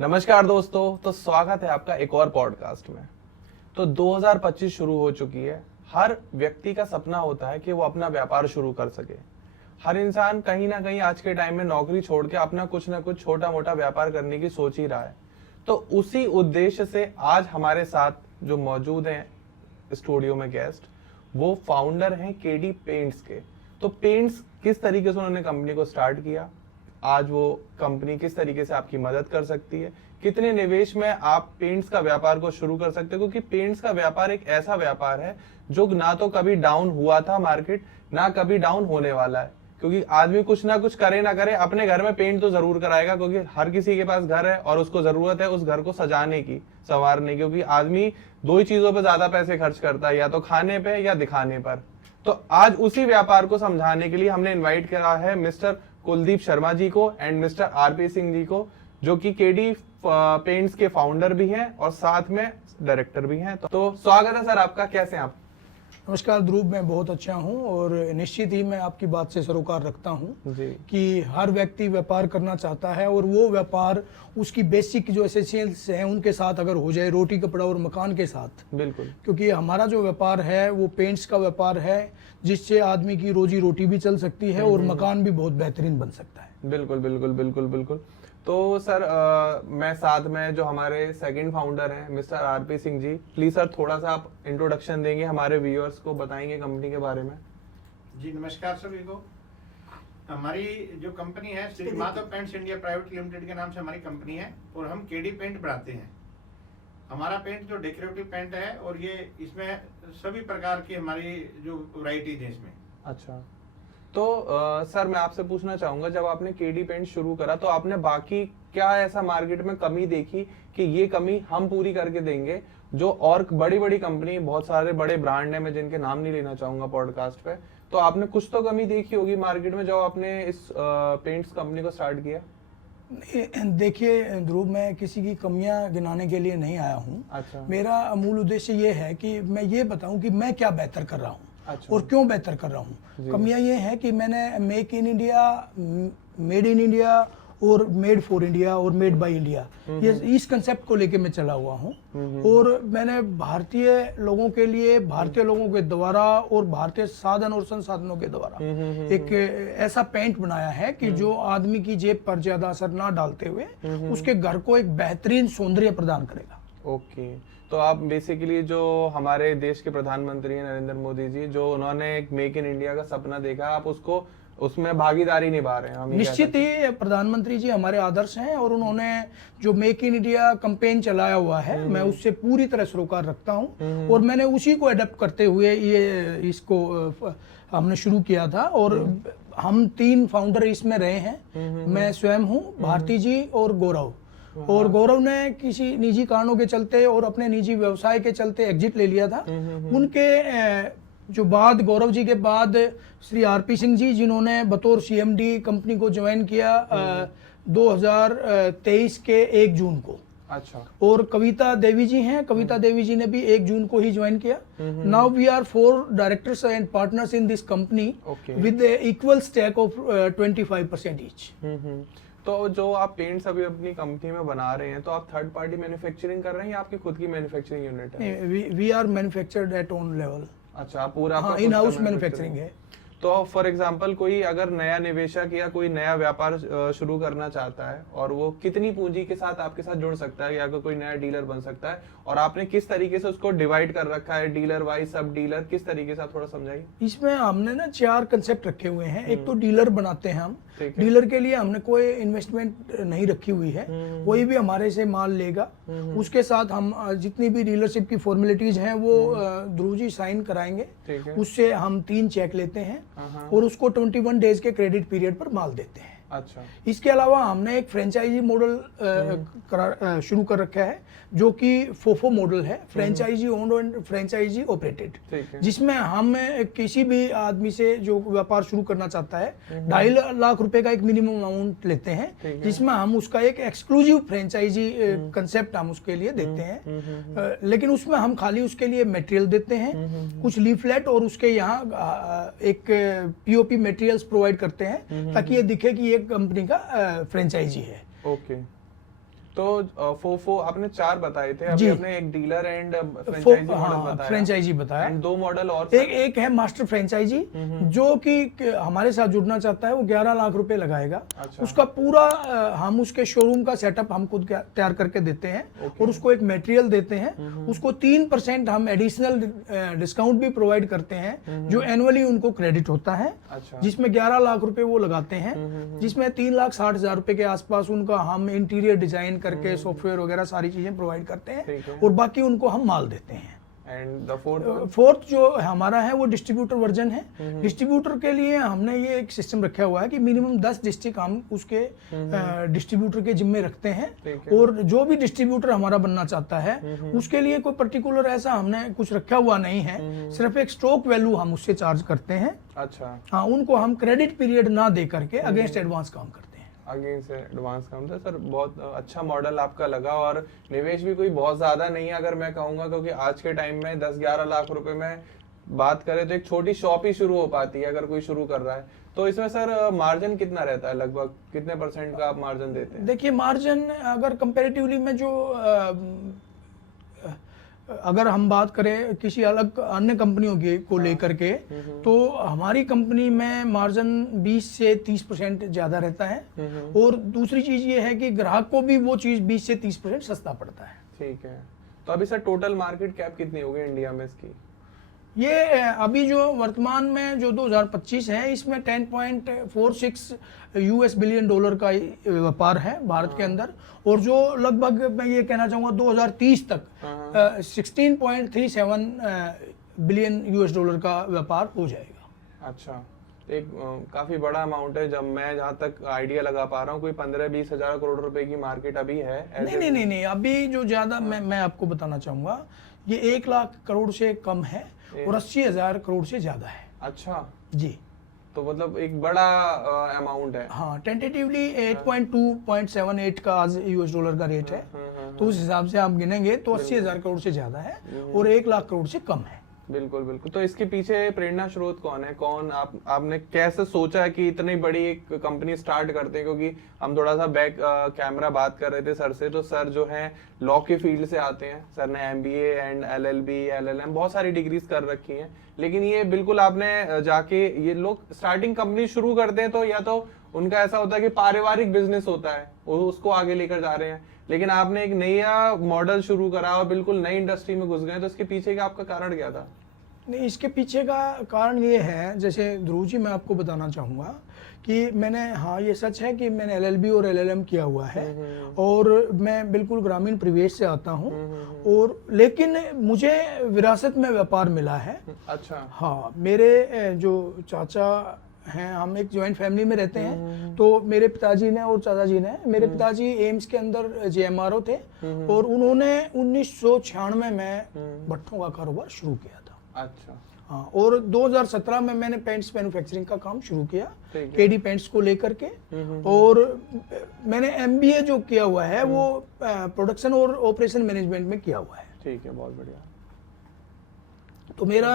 नमस्कार दोस्तों, तो स्वागत है आपका एक और पॉडकास्ट में। तो 2025 शुरू हो चुकी है। हर व्यक्ति का सपना होता है कि वो अपना व्यापार शुरू कर सके। हर इंसान कहीं ना कहीं आज के टाइम में नौकरी छोड़ के अपना कुछ ना कुछ छोटा मोटा व्यापार करने की सोच ही रहा है। तो उसी उद्देश्य से आज हमारे साथ जो मौजूद हैं स्टूडियो में गेस्ट, वो फाउंडर हैं केडी पेंट्स के। तो पेंट्स किस तरीके से उन्होंने कंपनी को स्टार्ट किया, आज वो कंपनी किस तरीके से आपकी मदद कर सकती है, कितने निवेश में आप पेंट्स का व्यापार को शुरू कर सकते हो, क्योंकि पेंट्स का व्यापार एक ऐसा व्यापार है जो ना तो कभी डाउन हुआ था मार्केट, ना कभी डाउन होने वाला है। क्योंकि आदमी कुछ ना कुछ करे ना करे अपने घर में पेंट तो जरूर कराएगा, क्योंकि हर किसी के पास घर है और उसको जरूरत है उस घर को सजाने की, संवारने की। क्योंकि आदमी दो ही चीजों पर ज्यादा पैसे खर्च करता है, या तो खाने पे या दिखाने पर। तो आज उसी व्यापार को समझाने के लिए हमने इन्वाइट करा है मिस्टर कुलदीप शर्मा जी को एंड मिस्टर आरपी सिंह जी को, जो कि केडी पेंट्स के फाउंडर भी हैं और साथ में डायरेक्टर भी हैं। तो स्वागत है सर आपका, कैसे हैं आप? नमस्कार ध्रुव, मैं बहुत अच्छा हूं और निश्चित ही मैं आपकी बात से सरोकार रखता हूं जी। कि हर व्यक्ति व्यापार करना चाहता है और वो व्यापार उसकी बेसिक जो एसेंशियल्स हैं उनके साथ अगर हो जाए, रोटी कपड़ा और मकान के साथ। बिल्कुल। क्योंकि हमारा जो व्यापार है वो पेंट्स का व्यापार है, जिससे आदमी की रोजी रोटी भी चल सकती है और मकान भी बहुत बेहतरीन बन सकता है। बिल्कुल बिल्कुल बिल्कुल बिल्कुल। तो सर मैं साथ में जो हमारे सेकंड फाउंडर हैं mister R P Singh ji, please sir थोड़ा सा आप इंट्रोडक्शन देंगे, हमारे व्यूअर्स को बताएंगे कंपनी के बारे में। जी नमस्कार सभी को। हमारी जो कंपनी है Shri Madhav paints India private limited के नाम से हमारी कंपनी है और हम केडी पेंट बनाते हैं। हमारा पेंट जो डेकोरेटिव पेंट है और ये इसमें सभी प्रकार की हमारी जो वैरायटीज है इसमें। अच्छा, तो सर मैं आपसे पूछना चाहूंगा, जब आपने केडी पेंट शुरू करा तो आपने बाकी क्या ऐसा मार्केट में कमी देखी कि ये कमी हम पूरी करके देंगे, जो और बड़ी बड़ी कंपनी, बहुत सारे बड़े ब्रांड है, मैं जिनके नाम नहीं लेना चाहूंगा पॉडकास्ट पे, तो आपने कुछ तो कमी देखी होगी मार्केट में जब आपने इस पेंट्स कंपनी को स्टार्ट किया? देखिए ध्रुव, मैं किसी की कमियां गिनाने के लिए नहीं आया हूँ। अच्छा। मेरा मूल उद्देश्य ये है कि मैं ये बताऊं कि मैं क्या बेहतर कर रहा हूँ। अच्छा। और क्यों बेहतर कर रहा हूँ। कमियां ये है कि मैंने make in India, made in India और मेड फॉर इंडिया और मेड बाय इंडिया, ये इस कंसेप्ट को लेके मैं चला हुआ हूँ। और मैंने भारतीय लोगों के लिए, भारतीय लोगों के द्वारा और भारतीय साधन और संसाधनों के द्वारा एक ऐसा पेंट बनाया है कि जो आदमी की जेब पर ज्यादा असर ना डालते हुए उसके घर को एक बेहतरीन सौंदर्य प्रदान करेगा। ओके, तो आप बेसिकली जो हमारे देश के प्रधानमंत्री हैं नरेंद्र मोदी जी, जो उन्होंने एक मेक इन इंडिया का सपना देखा, आप उसको उसमें भागीदारी निभा रहे हैं। निश्चित ही प्रधानमंत्री जी हमारे आदर्श हैं और उन्होंने जो मेक इन इंडिया कैंपेन चलाया हुआ है, मैं उससे पूरी तरह सरोकार रखता हूं और मैंने उसी को अडॉप्ट करते हुए ये इसको हमने शुरू किया था। और हम 3 फाउंडर इसमें रहे हैं। मैं स्वयं हूं, भारती जी और गौरव। और गौरव ने किसी निजी कारणों के चलते और अपने निजी व्यवसाय के चलते एग्जिट ले लिया था। उनके जो बाद, गौरव जी के बाद श्री आरपी सिंह जी, जिन्होंने बतौर सीएमडी कंपनी को ज्वाइन किया 2023 के 1 जून को। अच्छा। और कविता देवी जी हैं, कविता देवी जी ने भी 1 जून को ही ज्वाइन किया। Now we are 4 directors and partners in this company with equal stake of 25% each. तो जो आप पेंट्स अभी अपनी कंपनी में बना रहे हैं, तो आप थर्ड पार्टी मैन्युफैक्चरिंग कर रहे हैं या आपकी खुद की मैन्युफैक्चरिंग यूनिट है? We are manufactured at own level. अच्छा, पूरा इन हाउस मैन्युफैक्चरिंग है। तो फॉर एग्जांपल कोई अगर नया निवेशक या कोई नया व्यापार शुरू करना चाहता है, और वो कितनी पूंजी के साथ आपके साथ जुड़ सकता है, या कोई नया डीलर बन सकता है, और आपने किस तरीके से उसको डिवाइड कर रखा है, डीलर वाइज, सब डीलर, किस तरीके से आप थोड़ा समझाइए। इसमें हमने ना 4 कंसेप्ट रखे हुए हैं। एक तो डीलर बनाते हैं हम। डीलर के लिए हमने कोई इन्वेस्टमेंट नहीं रखी हुई है, कोई भी हमारे से माल लेगा, उसके साथ हम जितनी भी डीलरशिप की फॉर्मेलिटीज हैं वो ध्रुव जी साइन कराएंगे। उससे हम 3 चेक लेते हैं और उसको 21 डेज के क्रेडिट पीरियड पर माल देते हैं। अच्छा। इसके अलावा हमने एक फ्रेंचाइजी मॉडल शुरू कर रखा है, जो कि फोफो मॉडल है, franchisee owned and franchisee operated, जिसमें हम किसी भी आदमी से जो व्यापार शुरू करना चाहता है 2.5 लाख रुपए का एक मिनिमम अमाउंट लेते हैं, जिसमें हम उसका एक एक्सक्लूसिव फ्रेंचाइजी कंसेप्ट हम उसके लिए देते हैं। लेकिन उसमें हम खाली उसके लिए मटेरियल देते हैं, कुछ लीफलेट, और उसके यहाँ एक पीओपी मटेरियल्स प्रोवाइड करते हैं ताकि ये दिखे कि ये कंपनी का फ्रेंचाइजी है। ओके। तो फोफो आपने 4 बताए थे, अभी जी। आपने एक डीलर एंड फ्रेंचाइजी मॉडल बताया, फ्रेंचाइजी बताया। एंड 2 मॉडल और एक है मास्टर फ्रेंचाइजी, जो कि हमारे साथ जुड़ना चाहता है, वो 11 लाख रुपए लगाएगा। अच्छा। उसका पूरा हम उसके शोरूम का सेटअप हम खुद तैयार करके देते हैं, और उसको एक मटेरियल देते हैं। उसको 3% हम एडिशनल डिस्काउंट भी प्रोवाइड करते हैं, जो एनुअली उनको क्रेडिट होता है। अच्छा। जिसमें 11 लाख रुपए वो लगाते हैं, जिसमें 3,60,000 रुपए के आसपास उनका हम इंटीरियर डिजाइन करके सॉफ्टवेयर वगैरह सारी चीजें प्रोवाइड करते ठीक हैं, है। और बाकी उनको हम माल देते हैं। एंड द फोर्थ फोर्थ जो हमारा है वो डिस्ट्रीब्यूटर वर्जन है। डिस्ट्रीब्यूटर के लिए हमने ये एक सिस्टम रखा हुआ है कि मिनिमम 10 डिस्ट्रिक्ट हम उसके डिस्ट्रीब्यूटर के जिम्मे रखते हैं, ठीक है। और जो भी डिस्ट्रीब्यूटर हमारा बनना चाहता है उसके लिए कोई पर्टिकुलर ऐसा हमने कुछ रखा हुआ नहीं है, सिर्फ एक स्टॉक वैल्यू हम उससे चार्ज करते हैं। अच्छा, हाँ, उनको हम क्रेडिट पीरियड ना दे करके अगेंस्ट एडवांस काम करते हैं। आगे से एडवांस काम था सर। बहुत अच्छा मॉडल आपका लगा, और निवेश भी कोई बहुत ज्यादा नहीं है अगर मैं कहूंगा, क्योंकि आज के टाइम में 10-11 लाख रुपए में बात करें तो एक छोटी शॉप ही शुरू हो पाती है अगर कोई शुरू कर रहा है। तो इसमें सर मार्जिन कितना रहता है, लगभग कितने % का आप मार्जिन देते हैं? देखिए, मार्जिन अगर कंपैरेटिवली में जो अगर हम बात करें किसी अलग अन्य कंपनियों की को लेकर के, तो हमारी कंपनी में मार्जिन 20 से 30% ज्यादा रहता है। और दूसरी चीज ये है कि ग्राहक को भी वो चीज 20 से 30% सस्ता पड़ता है। ठीक है। तो अभी सर टोटल मार्केट कैप कितनी होगी इंडिया में इसकी? ये अभी जो वर्तमान में जो 2025 है, इसमें 10.46 US बिलियन डॉलर का व्यापार है भारत के अंदर, और जो लगभग मैं ये कहना चाहूँगा 2030 तक 16.37 बिलियन US डॉलर का व्यापार हो जाएगा। अच्छा, एक काफी बड़ा अमाउंट है। जब मैं जहाँ तक आइडिया लगा पा रहा हूँ, कोई 15-20 हजार करोड़ रुपए की मार्केट अभी है। नहीं, अभी जो ज्यादा मैं आपको बताना चाहूंगा, ये 1 लाख करोड़ से कम है और 80,000 करोड़ से ज्यादा है। अच्छा जी, तो मतलब एक बड़ा अमाउंट है। हाँ, टेंटेटिवली 8.2.78 का आज US डॉलर का रेट है। तो उस हिसाब से आप गिनेंगे तो 80,000 करोड़ से ज्यादा है और 1 लाख करोड़ से कम है। बिल्कुल बिल्कुल। तो इसके पीछे प्रेरणा स्रोत कौन है? कौन आपने कैसे सोचा कि इतनी बड़ी एक कंपनी स्टार्ट करते हैं? क्योंकि हम थोड़ा सा बैक कैमरा बात कर रहे थे सर से, तो सर जो है लॉ के फील्ड से आते हैं। सर ने MBA एंड LLB LLM बहुत सारी डिग्रीज कर रखी हैं, लेकिन ये बिल्कुल आपने जाके ये लोग स्टार्टिंग कंपनी शुरू करते हैं तो या तो उनका ऐसा होता है कि पारिवारिक बिजनेस होता है, वो उसको आगे लेकर जा रहे हैं, लेकिन आपने एक नया मॉडल शुरू करा और बिल्कुल नई इंडस्ट्री में घुस गए। तो इसके पीछे का आपका कारण क्या था? नहीं, इसके पीछे का कारण ये है, जैसे ध्रुव जी मैं आपको बताना चाहूँगा कि मैंने, हाँ ये सच है कि मैंने LLB और LLM किया हुआ है, और मैं बिल्कुल ग्रामीण परिवेश से आता हूँ, और लेकिन मुझे विरासत में व्यापार मिला है। अच्छा। हाँ, मेरे जो चाचा हैं, हम एक जॉइंट फैमिली में रहते हैं, तो मेरे पिताजी ने और चाचा जी ने, मेरे पिताजी एम्स के अंदर JMRO थे, और उन्होंने 1996 में भट्टों का कारोबार शुरू किया था। अच्छा। हाँ, और 2017 में मैंने पेंट्स मैन्युफैक्चरिंग का काम शुरू किया, ठीक है। केडी पेंट्स को लेकर के। और मैंने MBA जो किया हुआ है वो प्रोडक्शन और ऑपरेशन मैनेजमेंट में किया हुआ है। ठीक है, बहुत बढ़िया। तो मेरा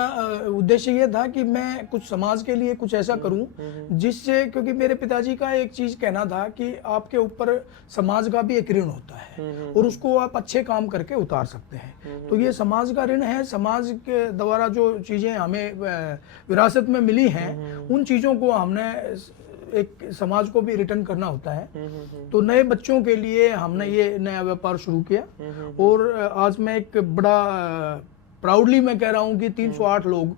उद्देश्य ये था कि मैं कुछ समाज के लिए कुछ ऐसा करूं जिससे, क्योंकि मेरे पिताजी का एक चीज कहना था कि आपके ऊपर समाज का भी एक ऋण होता है और उसको आप अच्छे काम करके उतार सकते हैं। तो ये समाज का ऋण है, समाज के द्वारा जो चीजें हमें विरासत में मिली हैं, उन चीजों को हमने एक समाज को भी रिटर्न करना होता है। तो नए बच्चों के लिए हमने ये नया व्यापार शुरू किया, और आज मैं एक बड़ा प्राउडली मैं कह रहा हूं कि 308 लोग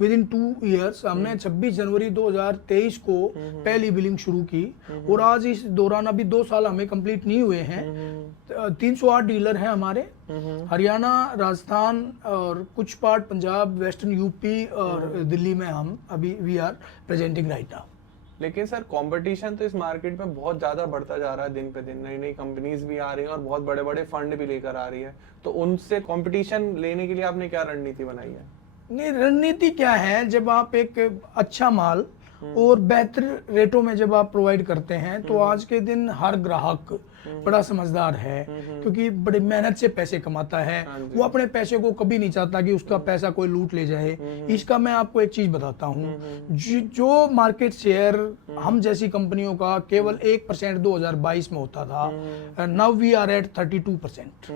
विद इन 2 ईयर्स, हमने 26 जनवरी 2023 को पहली बिलिंग शुरू की, और आज इस दौरान अभी 2 साल हमें कंप्लीट नहीं हुए हैं। 308 डीलर हैं हमारे, हरियाणा, राजस्थान और कुछ पार्ट पंजाब, वेस्टर्न UP और दिल्ली में हम अभी we are presenting right now. लेकिन सर कंपटीशन तो इस मार्केट में बहुत ज्यादा बढ़ता जा रहा है, दिन पे दिन नई नई कंपनीज भी आ रही हैं और बहुत बड़े बड़े फंड भी लेकर आ रही है। तो उनसे कंपटीशन लेने के लिए आपने क्या रणनीति बनाई है? नहीं, रणनीति क्या है, जब आप एक अच्छा माल और बेहतर रेटों में जब आप प्रोवाइड करते हैं तो आज के दिन हर ग्राहक बड़ा समझदार है, क्योंकि बड़ी मेहनत से पैसे कमाता है। वो अपने पैसे को कभी नहीं चाहता कि उसका पैसा कोई लूट ले जाए। इसका मैं आपको एक चीज बताता हूँ, जो मार्केट शेयर हम जैसी कंपनियों का केवल 1% 2022 में होता था, नाउ वी आर एट 32%।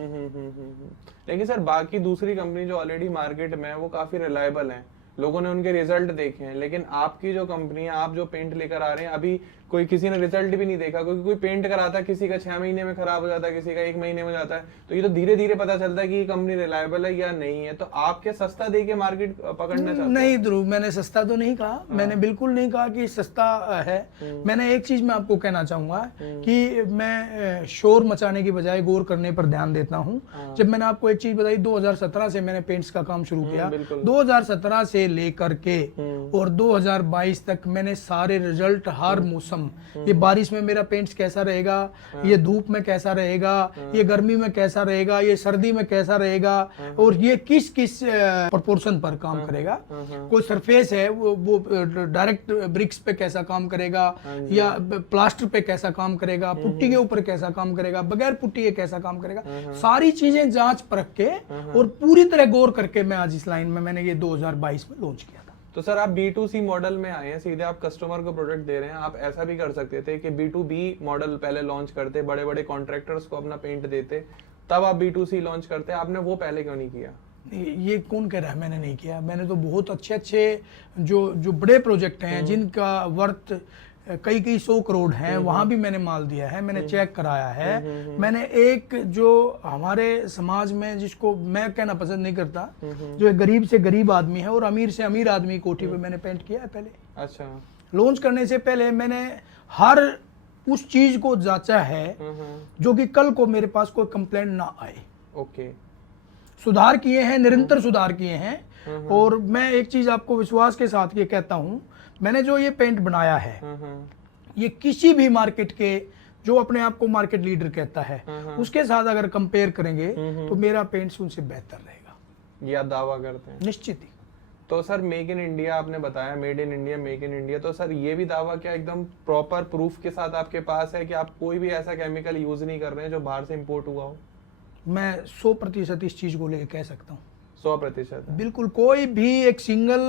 लेकिन सर बाकी दूसरी कंपनी जो ऑलरेडी मार्केट में है वो काफी रिलायबल है, लोगों ने उनके रिजल्ट देखे हैं, लेकिन आपकी जो कंपनी है, आप जो पेंट लेकर आ रहे हैं, अभी कोई किसी ने रिजल्ट भी नहीं देखा, क्योंकि कोई पेंट कराता है किसी का 6 महीने में खराब हो जाता है, किसी का 1 महीने में जाता है, तो ये तो धीरे धीरे पता चलता है कि ये कंपनी रिलायबल है या नहीं है। तो आप क्या सस्ता दे के मार्केट पकड़ना चाहते हैं? नहीं ध्रुव, मैंने सस्ता तो नहीं कहा। मैंने बिल्कुल नहीं कहा कि सस्ता है। मैंने एक चीज मैं आपको कहना चाहूंगा कि मैं शोर मचाने की बजाय गौर करने पर ध्यान देता हूँ। जब मैंने आपको एक चीज बताई, 2017 से मैंने पेंट्स का काम शुरू किया, 2017 से लेकर के और 2022 तक मैंने सारे रिजल्ट हर मौसम, ये बारिश में मेरा पेंट्स कैसा रहेगा, ये धूप में कैसा रहेगा, ये गर्मी में कैसा रहेगा, ये सर्दी में कैसा रहेगा, और ये किस किस प्रोपोर्शन पर काम करेगा, कोई सरफेस है वो डायरेक्ट ब्रिक्स पे कैसा काम करेगा या प्लास्टर पे कैसा काम करेगा, पुट्टी के ऊपर कैसा काम करेगा, बगैर पुट्टी के कैसा काम करेगा, सारी चीजें जांच परख के और पूरी तरह गौर करके मैं आज इस लाइन में मैंने ये 2022 में लॉन्च किया था। तो सर आप B2C मॉडल में आए हैं, सीधे आप कस्टमर को प्रोडक्ट दे रहे हैं। आप ऐसा भी कर सकते थे कि B2B मॉडल पहले लॉन्च करते, बड़े बड़े कॉन्ट्रैक्टर्स को अपना पेंट देते, तब आप B2C लॉन्च करते। आपने वो पहले क्यों नहीं किया? ये कौन कह रहा है मैंने नहीं किया? मैंने तो बहुत अच्छे अच्छे जो बड़े प्रोजेक्ट हैं जिनका वर्थ कई 100 करोड़ हैं, वहां भी मैंने माल दिया है, मैंने चेक कराया है। मैंने एक जो हमारे समाज में, जिसको मैं कहना पसंद नहीं करता, जो एक गरीब से गरीब आदमी है और अमीर से अमीर आदमी कोठी पे मैंने पेंट किया है पहले। अच्छा। लॉन्च करने से पहले मैंने हर उस चीज को जांचा है जो कि कल को मेरे पास कोई कंप्लेंट ना आए। ओके। सुधार किए हैं, निरंतर सुधार किए हैं। और मैं एक चीज आपको विश्वास के साथ ये कहता हूं, मैंने जो ये पेंट बनाया है, ये किसी भी मार्केट के जो अपने आप को मार्केट लीडर कहता है उसके साथ अगर कंपेयर करेंगे तो मेरा पेंट उनसे बेहतर रहेगा, ये आप दावा करते हैं? निश्चित ही। तो सर मेक इन इंडिया आपने बताया, made in India, make in India, तो सर ये भी दावा क्या एकदम प्रॉपर प्रूफ के साथ आपके पास है कि आप कोई भी ऐसा केमिकल यूज नहीं कर रहे हैं जो बाहर से इंपोर्ट हुआ हो? मैं 100% इस चीज को लेकर कह सकता हूँ। 100%? बिल्कुल। कोई भी एक सिंगल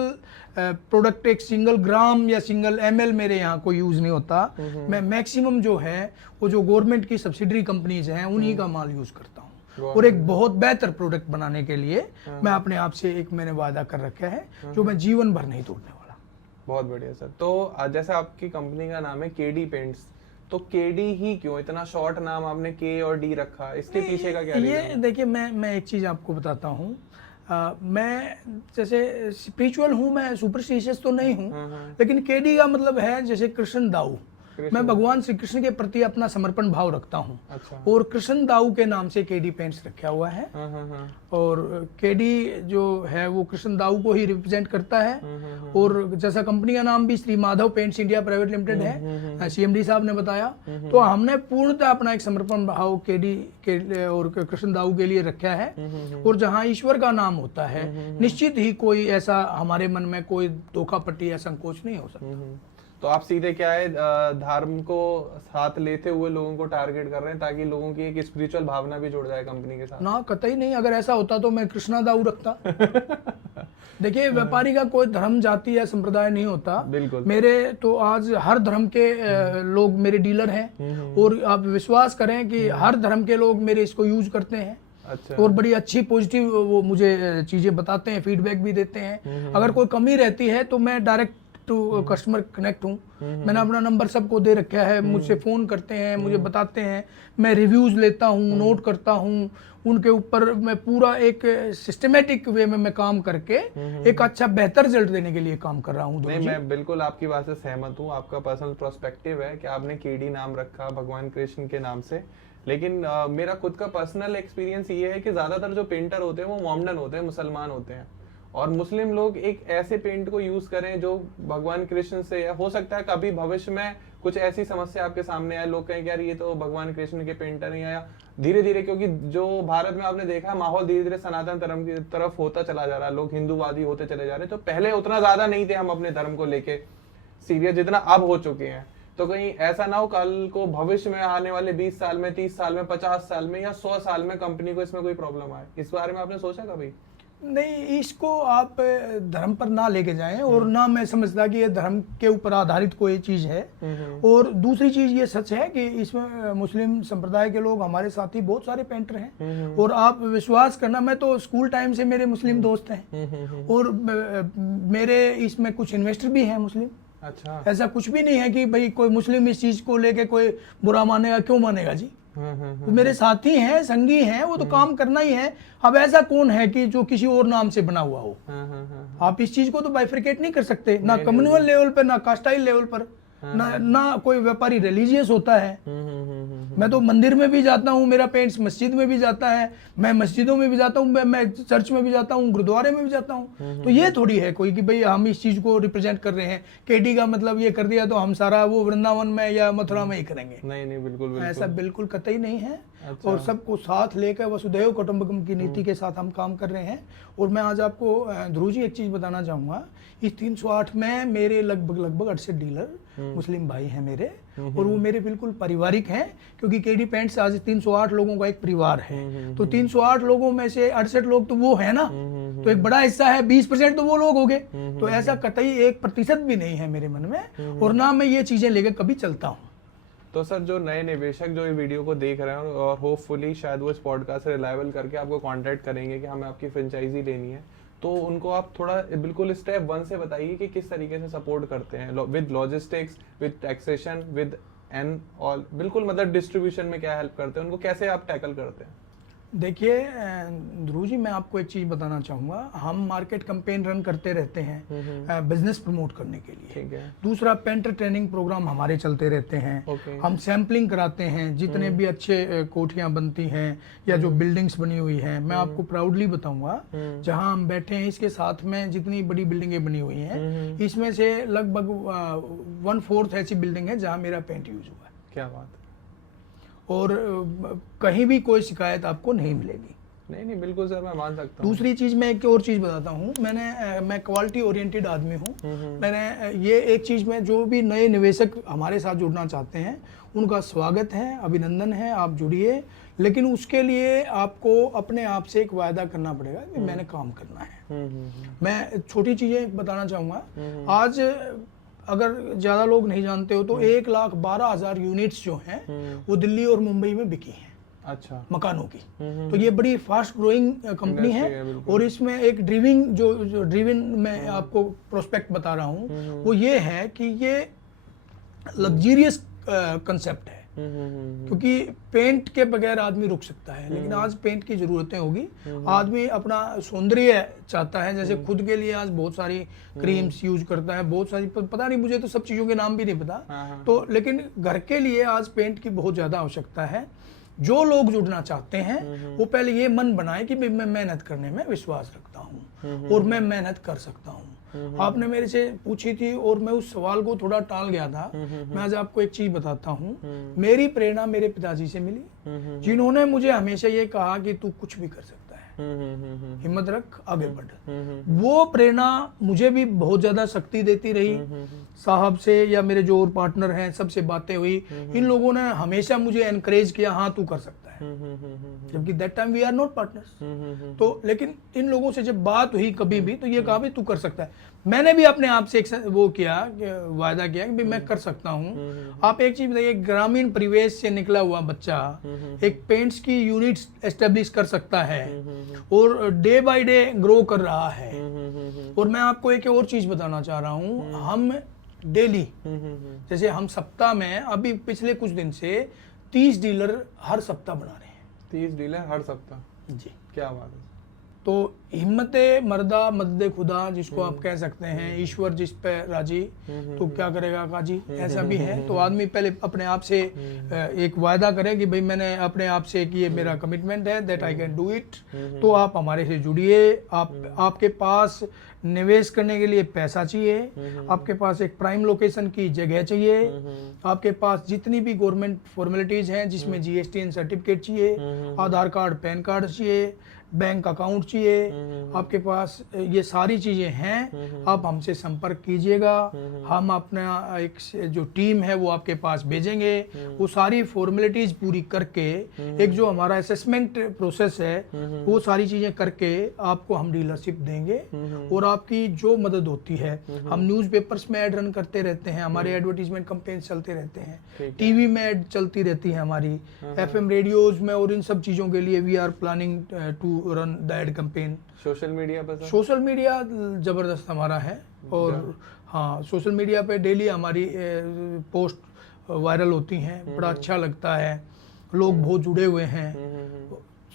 प्रोडक्ट, एक सिंगल ग्राम या सिंगल ml मेरे यहाँ कोई यूज नहीं होता। मैं मैक्सिमम जो है वो जो गवर्नमेंट की सब्सिडरी कंपनीज हैं उन्हीं का माल यूज करता हूँ। और एक बहुत बेहतर प्रोडक्ट बनाने के लिए मैं अपने आप से एक मैंने वादा कर रखा है जो मैं जीवन भर नहीं तोड़ने वाला। बहुत बढ़िया सर। तो जैसे आपकी कंपनी का नाम है केडी पेंट्स, तो केडी ही क्यों? इतना शॉर्ट नाम आपने के और डी रखा, इसके पीछे का क्या रीजन है? ये देखिए, मैं एक चीज आपको बताता हूँ। मैं जैसे स्पिरिचुअल हूँ, मैं सुपरस्टिशियस तो नहीं हूँ, लेकिन केडी का मतलब है जैसे कृष्ण दाऊ। मैं भगवान श्री कृष्ण के प्रति अपना समर्पण भाव रखता हूँ। अच्छा। और कृष्ण दाऊ के नाम से केडी पेंट्स रखा हुआ है। और केडी जो है वो कृष्ण दाऊ को ही रिप्रेजेंट करता है। और जैसा कंपनी का नाम भी Shri Madhav paints India private limited है, CMD साहब ने बताया, तो हमने पूर्णतः अपना एक समर्पण भाव केडी के और कृष्ण दाऊ के लिए रखा है। और जहाँ ईश्वर का नाम होता है, निश्चित ही कोई ऐसा हमारे मन में कोई धोखापट्टी या संकोच नहीं हो सकता। तो आप सीधे क्या है, धर्म को साथ लेते हुए लोगों को टारगेट कर रहे हैं ताकि लोगों की एक स्पिरिचुअल भावना भी जुड़ जाए कंपनी के साथ? ना, कतई नहीं। अगर ऐसा होता तो मैं कृष्णा दाऊ रखता। देखिए, व्यापारी का कोई धर्म, जाति या संप्रदाय नहीं होता। बिल्कुल। मेरे तो आज हर धर्म के लोग मेरे डीलर हैं। और आप विश्वास करें कि हर धर्म के लोग मेरे इसको यूज करते हैं। अच्छा। और बड़ी अच्छी पॉजिटिव वो मुझे चीजें बताते हैं, फीडबैक भी देते हैं। अगर कोई कमी रहती है तो मैं डायरेक्ट टू कस्टमर कनेक्ट हूँ। मैंने अपना नंबर सबको दे रखा है, मुझसे फोन करते हैं, मुझे बताते हैं, मैं रिव्यूज लेता हूँ, नोट करता हूँ, उनके ऊपर मैं पूरा एक सिस्टमेटिक वे में मैं काम करके एक अच्छा बेहतर रिजल्ट देने के लिए काम कर रहा हूँ। नहीं, मैं बिल्कुल आपकी बात से सहमत हूँ। आपका पर्सनल पर्सपेक्टिव है कि आपने केडी नाम रखा भगवान कृष्ण के नाम से, लेकिन मेरा खुद का पर्सनल एक्सपीरियंस ये है कि ज्यादातर जो पेंटर होते हैं वो मोमडन होते हैं, मुसलमान होते हैं। और मुस्लिम लोग एक ऐसे पेंट को यूज करें जो भगवान कृष्ण से हो सकता है कभी भविष्य में कुछ ऐसी समस्या आपके सामने आए, लोग कहें यार ये तो भगवान कृष्ण के पेंटर नहीं आया। धीरे धीरे, क्योंकि जो भारत में आपने देखा माहौल धीरे धीरे सनातन धर्म की तरफ होता चला जा रहा है, लोग हिंदूवादी होते चले जा रहे हैं। तो पहले उतना ज्यादा नहीं थे हम अपने धर्म को लेके, सीरियस जितना अब हो चुके हैं, तो कहीं ऐसा ना हो कल को भविष्य में आने वाले 20 साल में, 30 साल में, 50 साल में या 100 साल में कंपनी को इसमें कोई प्रॉब्लम आए। इस बारे में आपने सोचा कभी? नहीं, इसको आप धर्म पर ना लेके जाएं, और ना मैं समझता कि ये धर्म के ऊपर आधारित कोई चीज़ है। और दूसरी चीज़ ये सच है कि इसमें मुस्लिम संप्रदाय के लोग हमारे साथी बहुत सारे पेंटर हैं, और आप विश्वास करना, मैं तो स्कूल टाइम से मेरे मुस्लिम दोस्त हैं, और मेरे इसमें कुछ इन्वेस्टर भी हैं मुस्लिम। अच्छा, ऐसा कुछ भी नहीं है कि भाई कोई मुस्लिम इस चीज़ को लेके कोई बुरा मानेगा, क्यों मानेगा जी। तो मेरे साथी हैं, संगी हैं, वो तो काम करना ही है। अब ऐसा कौन है कि जो किसी और नाम से बना हुआ हो? आप इस चीज को तो बाइफरकेट नहीं कर सकते, ना कम्युनल लेवल पर, ना कास्टाइल लेवल पर, ना कोई व्यापारी रिलीजियस होता है। मैं तो मंदिर में भी जाता हूँ, मेरा पेंट्स मस्जिद में भी जाता है, मैं मस्जिदों में भी जाता हूँ, मैं चर्च में भी जाता हूँ, गुरुद्वारे में भी जाता हूँ। तो ये थोड़ी है कोई कि भाई हम इस चीज को रिप्रेजेंट कर रहे हैं, केडी का मतलब ये कर दिया तो हम सारा वो वृंदावन में या मथुरा में ही करेंगे। नहीं, बिल्कुल ऐसा बिल्कुल कतई नहीं है। अच्छा। और सबको साथ लेकर वसुधैव कुटुंबकम की नीति के साथ हम काम कर रहे हैं। और मैं आज आपको ध्रुव जी एक चीज़ बताना चाहूँगा, इस 308 में मेरे लगभग 68 डीलर मुस्लिम भाई हैं मेरे, और वो मेरे बिल्कुल पारिवारिक हैं, क्योंकि केडी पेंट्स आज 308 लोगों का एक परिवार है। तो 308 लोगों में से 68 लोग तो वो है ना, तो एक बड़ा हिस्सा है, 20% तो वो लोग हो गए। तो ऐसा कतई 1% भी नहीं है मेरे मन में, और ना मैं ये चीज़ें लेकर कभी चलता हूँ। तो सर, जो नए निवेशक जो ये वीडियो को देख रहे हैं और होपफुली शायद वो इस पॉडकास्ट से रिलायबल करके आपको कांटेक्ट करेंगे कि हमें आपकी फ्रेंचाइजी लेनी है, तो उनको आप थोड़ा बिल्कुल स्टेप 1 से बताइए कि किस तरीके से सपोर्ट करते हैं with logistics, with taxation, with and all, बिल्कुल मतलब डिस्ट्रीब्यूशन में क्या हेल्प करते हैं, उनको कैसे आप टैकल करते हैं? देखिए ध्रुव जी, मैं आपको एक चीज़ बताना चाहूँगा, हम मार्केट कैंपेन रन करते रहते हैं बिजनेस प्रमोट करने के लिए। ठीक है। दूसरा, पेंटर ट्रेनिंग प्रोग्राम हमारे चलते रहते हैं। हम सैम्पलिंग कराते हैं, जितने भी अच्छे कोठियाँ बनती हैं या जो बिल्डिंग्स बनी हुई हैं। मैं आपको प्राउडली बताऊँगा, जहाँ हम बैठे हैं इसके साथ में जितनी बड़ी बिल्डिंगें बनी हुई हैं, इसमें से लगभग 1/4 ऐसी बिल्डिंग है जहाँ मेरा पेंट यूज हुआ है। क्या बात है। और कहीं भी कोई शिकायत आपको नहीं मिलेगी। नहीं, बिल्कुल सर, मैं मान सकता हूँ। दूसरी चीज़, मैं एक और चीज़ बताता हूँ, मैं क्वालिटी ओरिएंटेड आदमी हूँ। मैंने ये एक चीज़ में, जो भी नए निवेशक हमारे साथ जुड़ना चाहते हैं उनका स्वागत है, अभिनंदन है, आप जुड़िए। लेकिन उसके लिए आपको अपने आप से एक वायदा करना पड़ेगा कि मैंने काम करना है। मैं छोटी चीज़ें बताना चाहूँगा। आज अगर ज़्यादा लोग नहीं जानते हो तो 1,12,000 यूनिट्स जो हैं वो दिल्ली और मुंबई में बिकी हैं। अच्छा। मकानों की। तो ये बड़ी फास्ट ग्रोइंग कंपनी है। और इसमें एक ड्रीविंग जो ड्रीविंग मैं आपको प्रोस्पेक्ट बता रहा हूँ, वो ये है कि ये लग्जरियस कंसेप्ट है। क्योंकि पेंट के बगैर आदमी रुक सकता है, लेकिन आज पेंट की जरूरतें होगी। आदमी अपना सौंदर्य चाहता है, जैसे खुद के लिए आज बहुत सारी क्रीम्स यूज करता है, बहुत सारी, पता नहीं, मुझे तो सब चीज़ों के नाम भी नहीं पता। तो लेकिन घर के लिए आज पेंट की बहुत ज़्यादा आवश्यकता है। जो लोग जुड़ना चाहते हैं वो पहले ये मन बनाए कि मैं मेहनत करने में विश्वास रखता हूँ और मैं मेहनत कर सकता हूँ। आपने मेरे से पूछी थी और मैं उस सवाल को थोड़ा टाल गया था। मैं आज आपको एक चीज बताता हूँ। मेरी प्रेरणा मेरे पिताजी से मिली, जिन्होंने मुझे हमेशा ये कहा कि तू कुछ भी कर सकता है, हिम्मत रख, आगे बढ़। वो प्रेरणा मुझे भी बहुत ज्यादा शक्ति देती रही। साहब से या मेरे जो और पार्टनर हैं सबसे बातें हुई, इन लोगों ने हमेशा मुझे एनकरेज किया, हाँ तू कर सकता है, जबकि that time we are not partners. तो लेकिन इन लोगों से जब बात हुई कभी भी, तो ये कहा भी तू कर सकता है। मैंने भी अपने आप से एक वो किया, वायदा किया कि मैं कर सकता हूँ। आप एक चीज बताइए, ग्रामीण परिवेश से निकला हुआ बच्चा एक पेंट्स की यूनिट्स एस्टेब्लिश कर सकता है और डे बाय डे ग्रो कर रहा है। और मैं आपको एक और चीज बताना चाह रहा हूँ, हम डेली, जैसे हम सप्ताह में, अभी पिछले कुछ दिन से 30 डीलर हर सप्ताह बना रहे हैं। 30 डीलर हर सप्ताह? जी, क्या बात है। तो हिम्मते मर्दा मददे खुदा जिसको आप कह सकते हैं, ईश्वर जिस पे राजी तो क्या करेगा काजी, ऐसा भी है। तो आदमी पहले अपने आप से एक वायदा करे कि भाई मैंने अपने आप से कि ये मेरा कमिटमेंट है, that I can do it. तो आप हमारे से जुड़िए। आपके पास निवेश करने के लिए पैसा चाहिए, आपके पास एक प्राइम लोकेशन की जगह चाहिए, आपके पास जितनी भी गवर्नमेंट फॉर्मेलिटीज हैं जिसमें GSTN सर्टिफिकेट चाहिए, आधार कार्ड, पैन कार्ड चाहिए, बैंक अकाउंट चाहिए, आपके पास ये सारी चीज़ें हैं, आप हमसे संपर्क कीजिएगा। हम अपना एक जो टीम है वो आपके पास भेजेंगे। वो सारी फॉर्मेलिटीज़ पूरी करके एक जो हमारा असेसमेंट प्रोसेस है वो सारी चीज़ें करके आपको हम डीलरशिप देंगे। और आपकी जो मदद होती है, हम न्यूज़पेपर्स में ऐड रन करते रहते हैं, हमारे एडवर्टीजमेंट कैंपेन चलते रहते हैं, टीवी में ऐड चलती रहती है हमारी, एफएम रेडियोज में, और इन सब चीज़ों के लिए we are planning to run the ad campaign. Social media पर सोशल मीडिया ज़बरदस्त हमारा है। और हाँ, सोशल मीडिया पे डेली हमारी पोस्ट वायरल होती हैं, बड़ा अच्छा लगता है, लोग बहुत जुड़े हुए हैं।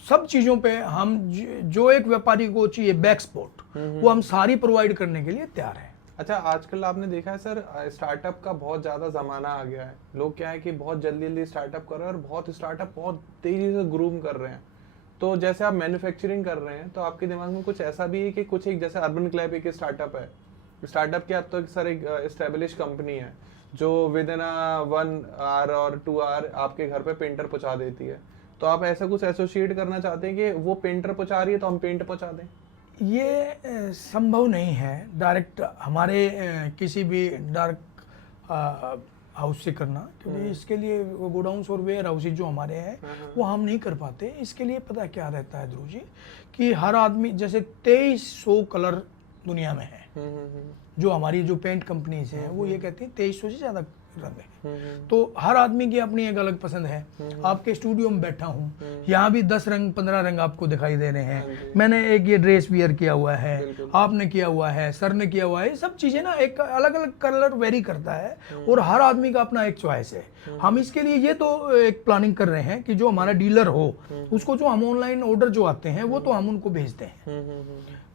सब चीज़ों पे हम जो एक व्यापारी को चाहिए बैक स्पॉट, वो हम सारी प्रोवाइड करने के लिए तैयार हैं। अच्छा, आजकल आपने देखा है सर, स्टार्टअप का बहुत ज़्यादा ज़माना आ गया है। लोग क्या है कि बहुत जल्दी जल्दी स्टार्टअप कर रहे हैं और बहुत स्टार्टअप बहुत तेज़ी से ग्रूम कर रहे हैं। तो जैसे आप मैन्युफैक्चरिंग कर रहे हैं, तो आपके दिमाग में कुछ ऐसा भी है कि कुछ एक जैसे अर्बन क्लैब एक स्टार्टअप है, स्टार्टअप की अब तो सर एक एस्टेब्लिश कंपनी है जो विद इन 1 आवर और 2 आवर आपके घर पे पेंटर पहुंचा देती है। तो आप ऐसा कुछ एसोसिएट करना चाहते हैं कि वो पेंटर पहुंचा रही है तो हम पेंट पहुंचा दें? ये संभव नहीं है डायरेक्ट हमारे किसी भी डायरेक्ट हाउस से करना, क्योंकि इसके लिए गोडाउन्स और वेयर हाउसेज जो हमारे हैं वो हम नहीं कर पाते। इसके लिए पता क्या रहता है ध्रुव जी, कि हर आदमी, जैसे 2300 कलर दुनिया में है, जो हमारी जो पेंट कंपनीज हैं वो ये कहती हैं 2300 से ज़्यादा रंग है। तो हर आदमी की अपनी एक अलग पसंद है। आपके स्टूडियो में बैठा हूँ, यहाँ भी 10 रंग 15 रंग आपको दिखाई दे रहे हैं। मैंने एक ये ड्रेस वियर किया हुआ है, आपने किया हुआ है, सर ने किया हुआ है। ये सब चीज़ें ना एक अलग अलग कलर वेरी करता है और हर आदमी का अपना एक चॉइस है। हम इसके लिए ये तो एक प्लानिंग कर रहे हैं कि जो हमारा डीलर हो उसको जो हम ऑनलाइन ऑर्डर जो आते हैं वो तो हम उनको भेजते हैं,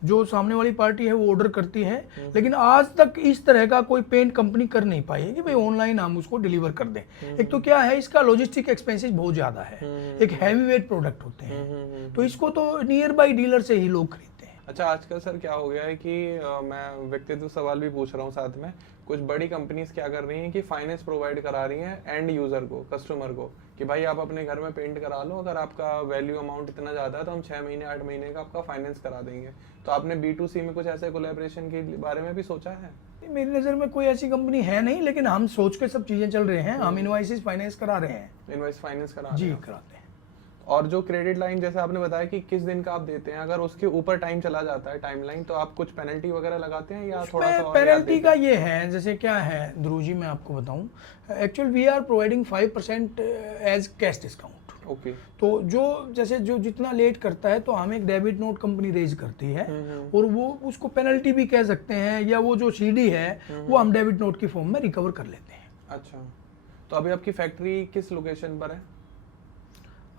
जो सामने वाली पार्टी है वो ऑर्डर करती है। लेकिन आज तक इस तरह का कोई पेंट कंपनी कर नहीं पाई है कि भाई ऑनलाइन हम उसको डिलीवर कर दें। एक तो क्या है, इसका लॉजिस्टिक एक्सपेंसेस बहुत ज़्यादा है, एक हैवी वेट प्रोडक्ट होते हैं, तो इसको तो नियर बाई डीलर से ही लोग खरीदते हैं। अच्छा, आजकल सर क्या हो गया है कि मैं व्यक्तिगत सवाल भी पूछ रहा हूँ साथ में, कुछ बड़ी कंपनीज क्या कर रही हैं कि फाइनेंस प्रोवाइड करा रही हैं एंड यूजर को, कस्टमर को, कि भाई आप अपने घर में पेंट करा लो, अगर आपका वैल्यू अमाउंट इतना ज़्यादा है तो हम 6 महीने 8 महीने का आपका फाइनेंस करा देंगे। तो आपने B2C में कुछ ऐसे कोलैबोरेशन के बारे में भी सोचा है? मेरी नज़र में कोई ऐसी कंपनी है नहीं, लेकिन हम सोच के सब चीज़ें चल रहे हैं। हम इनवॉइसेस फाइनेंस करा रहे हैं। इनवॉइस फाइनेंस करा जी, रहे हैं? कराते हैं। और जो क्रेडिट लाइन जैसे आपने बताया कि किस दिन का आप देते हैं, अगर उसके ऊपर टाइम चला जाता है टाइमलाइन, तो आप कुछ पेनल्टी वगैरह लगाते हैं या थोड़ा सा? पेनल्टी का ये है, जैसे क्या है ध्रुव जी, मैं आपको बताऊं, actual we are providing 5% as cash discount. Okay. तो जो जितना लेट करता है तो हमें एक डेबिट नोट कंपनी रेज करती है, और वो उसको पेनल्टी भी कह सकते हैं, या वो जो सीडी है वो हम डेबिट नोट की फॉर्म में रिकवर कर लेते हैं। अच्छा, तो अभी आपकी फैक्ट्री किस लोकेशन पर है?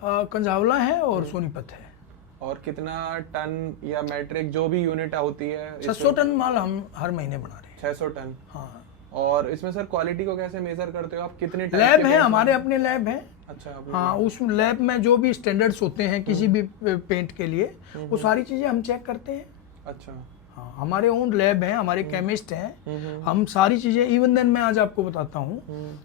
कंझावला है और सोनीपत है। और कितना टन या मैट्रिक जो भी यूनिट होती है? 600 टन माल हम हर महीने बना रहे हैं। 600 टन? हाँ। और इसमें सर क्वालिटी को कैसे मेजर करते हो आप? कितने लैब है हमारे, अपने लैब है। अच्छा। हाँ, उस लैब में जो भी स्टैंडर्ड्स होते हैं किसी भी पेंट के लिए, वो सारी चीजें हम चेक करते हैं। अच्छा। हाँ, हमारे ओन लैब हैं, हमारे केमिस्ट हैं, हम सारी चीज़ें, इवन देन मैं आज आपको बताता हूँ,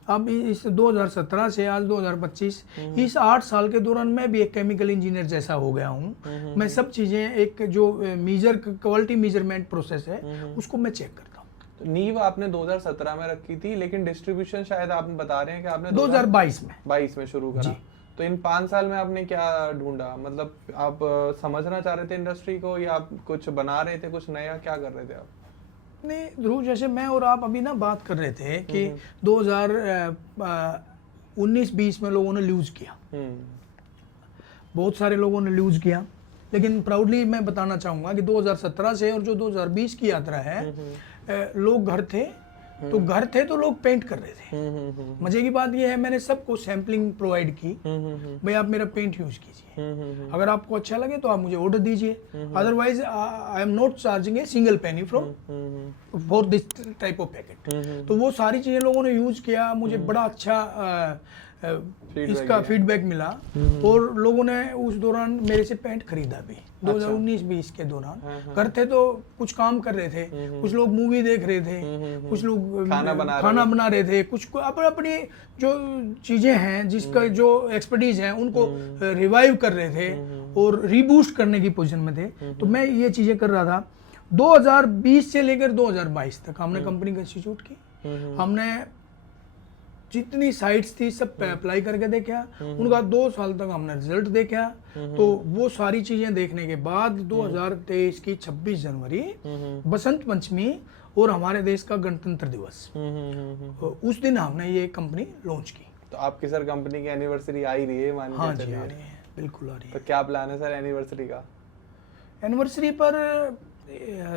अब इस 2017 से आज 2025, इस 8 साल के दौरान मैं भी एक केमिकल इंजीनियर जैसा हो गया हूँ। मैं सब चीज़ें, एक जो क्वालिटी मेजरमेंट प्रोसेस है उसको मैं चेक करता हूँ। तो नींव आपने 2017 में रखी थी, लेकिन डिस्ट्रीब्यूशन शायद आप बता रहे हैं कि आपने 2022 में शुरू करा। तो इन 5 साल में आपने क्या ढूंढा? मतलब आप समझना चाह रहे थे इंडस्ट्री को, या आप कुछ बना रहे थे, कुछ नया क्या कर रहे थे आप? नहीं ध्रुव, जैसे मैं और आप अभी ना बात कर रहे थे कि 2019-20 में लोगों ने लूज किया, बहुत सारे लोगों ने लूज किया, लेकिन प्राउडली मैं बताना चाहूँगा कि 2017 से और जो 2020 की यात्रा है, लोग घर थे तो लोग पेंट कर रहे थे। मजे की बात यह है, मैंने सबको सैम्पलिंग प्रोवाइड की, भाई आप मेरा पेंट यूज कीजिए, अगर आपको अच्छा लगे तो आप मुझे ऑर्डर दीजिए, otherwise I am not charging a single penny from for this type of packet. तो वो सारी चीजें लोगों ने यूज किया, मुझे बड़ा अच्छा इसका फीडबैक मिला, और लोगों ने उस दौरान मेरे से पेंट खरीदा भी। 2019-20 के दौरान करते तो कुछ काम कर रहे थे, कुछ लोग मूवी देख रहे थे, कुछ लोग खाना बना रहे थे, कुछ अपनी जो चीजें हैं जिसका जो एक्सपर्टीज है उनको रिवाइव कर रहे थे, और रीबूस्ट करने की पोजीशन में थे। तो मैं ये चीजें कर रहा था। 2020 से लेकर 2022 तक हमने कंपनी का इंस्टीट्यूट की, हमने जितनी साइट्स थी सब पे अप्लाई करके देखा, उनका 2 साल तक हमने रिजल्ट देखा। तो वो सारी चीजें देखने के बाद 2023 की 26 जनवरी बसंत पंचमी और हमारे देश का गणतंत्र दिवस, उस दिन हमने ये कंपनी लॉन्च की। तो आपकी सर कंपनी की एनिवर्सरी आ ही रही है, मान हाँ के जी, चलिए। आ रही है, बिल्कुल आ रही तो है। क्या प्लान है सर एनिवर्सरी का? एनिवर्सरी पर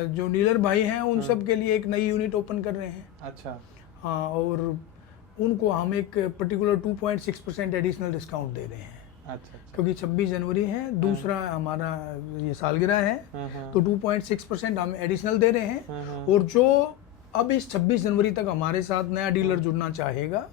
जो डीलर भाई हैं उन सब के लिए एक नई यूनिट ओपन कर रहे हैं। अच्छा। हाँ, और उनको हम एक पर्टिकुलर 2.6% एडिशनल डिस्काउंट दे रहे हैं, अच्छा। क्योंकि 26 जनवरी है, दूसरा हमारा ये सालगिरह है, तो 2.6% हम एडिशनल दे रहे हैं। और जो अब इस 26 जनवरी तक हमारे साथ नया डीलर जुड़ना चाहेगा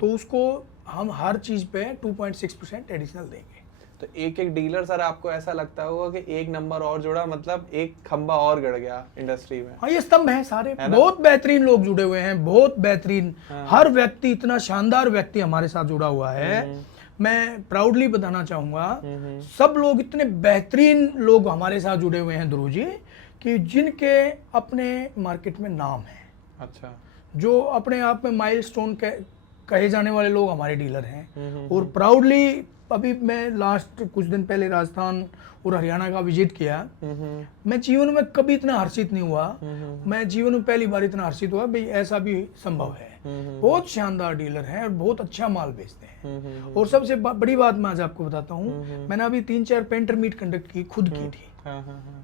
तो उसको हम हर चीज पे 2.6% एडिशनल देंगे। तो एक एक डीलर सर आपको ऐसा लगता होगा कि एक नंबर और जुड़ा, मतलब एक खंबा और गड़ गया इंडस्ट्री में। हाँ, ये स्तंभ है सारे, बहुत बेहतरीन लोग जुड़े हुए हैं, बहुत बेहतरीन। हर व्यक्ति, इतना शानदार व्यक्ति हमारे साथ जुड़ा हुआ है। मैं प्राउडली बताना चाहूंगा, सब लोग इतने बेहतरीन लोग हमारे साथ जुड़े हुए हैं ध्रुव जी, कि जिनके अपने मार्केट में नाम है। अच्छा। जो अपने आप में माइलस्टोन कहे जाने वाले लोग हमारे डीलर हैं। और प्राउडली अभी मैं लास्ट कुछ दिन पहले राजस्थान और हरियाणा का विजिट किया। मैं जीवन में कभी इतना हर्षित नहीं हुआ, मैं जीवन में पहली बार इतना हर्षित हुआ भाई ऐसा भी संभव है। बहुत शानदार डीलर हैं और बहुत अच्छा माल बेचते हैं। और सबसे बड़ी बात मैं आज आपको बताता हूँ, मैंने अभी 3-4 पेंटर मीट कंडक्ट की, खुद की थी।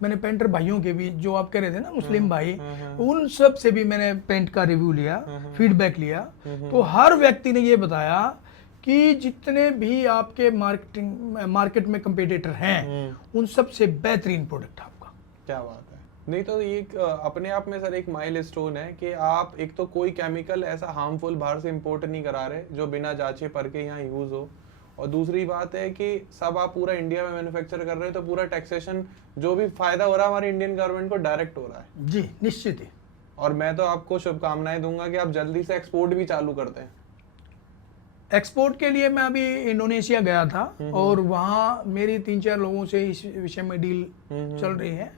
मैंने पेंटर भाइयों के भी, जो आप कह रहे थे ना मुस्लिम भाई, उन सब से भी मैंने पेंट का रिव्यू लिया, फीडबैक लिया। तो हर व्यक्ति ने ये बताया कि जितने भी आपके मार्केट में कंपटीटर हैं, उन सबसे बेहतरीन प्रोडक्ट आपका। क्या बात है। नहीं तो ये अपने आप में सर एक माइलस्टोन है कि आप एक तो कोई केमिकल ऐसा हार्मफुल बाहर से इंपोर्ट नहीं करा रहे जो बिना जांचे परखे यहाँ यूज हो, और दूसरी बात है कि सब आप पूरा इंडिया में मैन्युफैक्चर कर रहे हैं, तो पूरा टैक्सेशन जो भी फायदा हो रहा है हमारी इंडियन गवर्नमेंट को डायरेक्ट हो रहा है। जी निश्चित ही। और मैं तो आपको शुभकामनाएं दूंगा कि आप जल्दी से एक्सपोर्ट भी चालू कर दें। एक्सपोर्ट के लिए मैं अभी इंडोनेशिया गया था और वहाँ मेरी 3-4 लोगों से इस विषय में डील चल रही है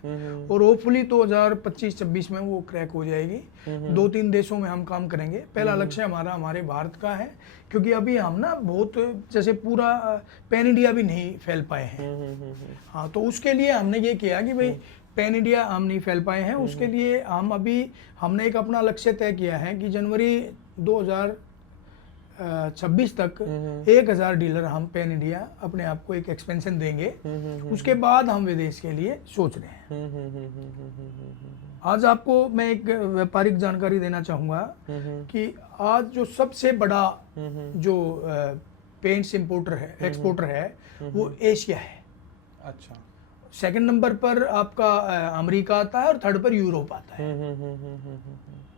और होपफुली 2025-26 में वो क्रैक हो जाएगी। 2-3 देशों में हम काम करेंगे। पहला लक्ष्य हमारा हमारे भारत का है, क्योंकि अभी हम ना बहुत जैसे पूरा पैन इंडिया भी नहीं फैल पाए हैं। हाँ, तो उसके लिए हमने ये किया कि भाई पैन इंडिया हम नहीं फैल पाए हैं, उसके लिए हमने एक अपना लक्ष्य तय किया है कि जनवरी 2026 तक 1000 डीलर हम पैन इंडिया अपने आप को एक एक्सपेंशन देंगे। उसके बाद हम विदेश के लिए सोच रहे हैं। आज आपको मैं एक व्यापारिक जानकारी देना चाहूंगा कि आज जो सबसे बड़ा जो पेंट्स इंपोर्टर है, एक्सपोर्टर है, वो एशिया है। अच्छा। सेकंड नंबर पर आपका अमेरिका आता है और थर्ड पर यूरोप आता है।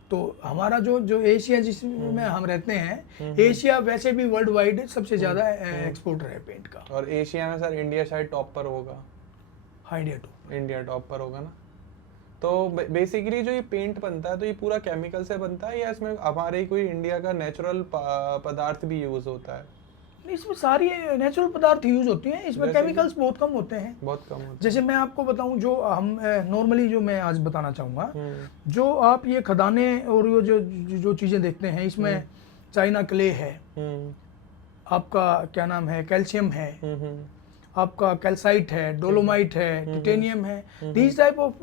तो हमारा जो एशिया जिसमें हम रहते हैं, एशिया वैसे भी वर्ल्ड वाइड सबसे ज्यादा एक्सपोर्टर है पेंट का। और एशिया में सर इंडिया शायद टॉप पर होगा। हाँ, इंडिया टॉप पर होगा ना। तो बेसिकली जो ये पेंट बनता है तो ये पूरा केमिकल से बनता है या इसमें हमारे कोई इंडिया का नेचुरल पदार्थ भी यूज होता है? इसमें सारी नेचुरल पदार्थ यूज होती हैं, इसमें केमिकल्स बहुत कम होते हैं। बहुत कम होते हैं। जैसे मैं आपको बताऊं, जो हम नॉर्मली जो मैं आज बताना चाहूँगा, जो आप ये खदाने और ये जो चीज़ें देखते हैं, इसमें चाइना क्ले है, आपका क्या नाम है, कैल्शियम है, आपका कैल्साइट है, डोलोमाइट है, टिटेनियम है। This type of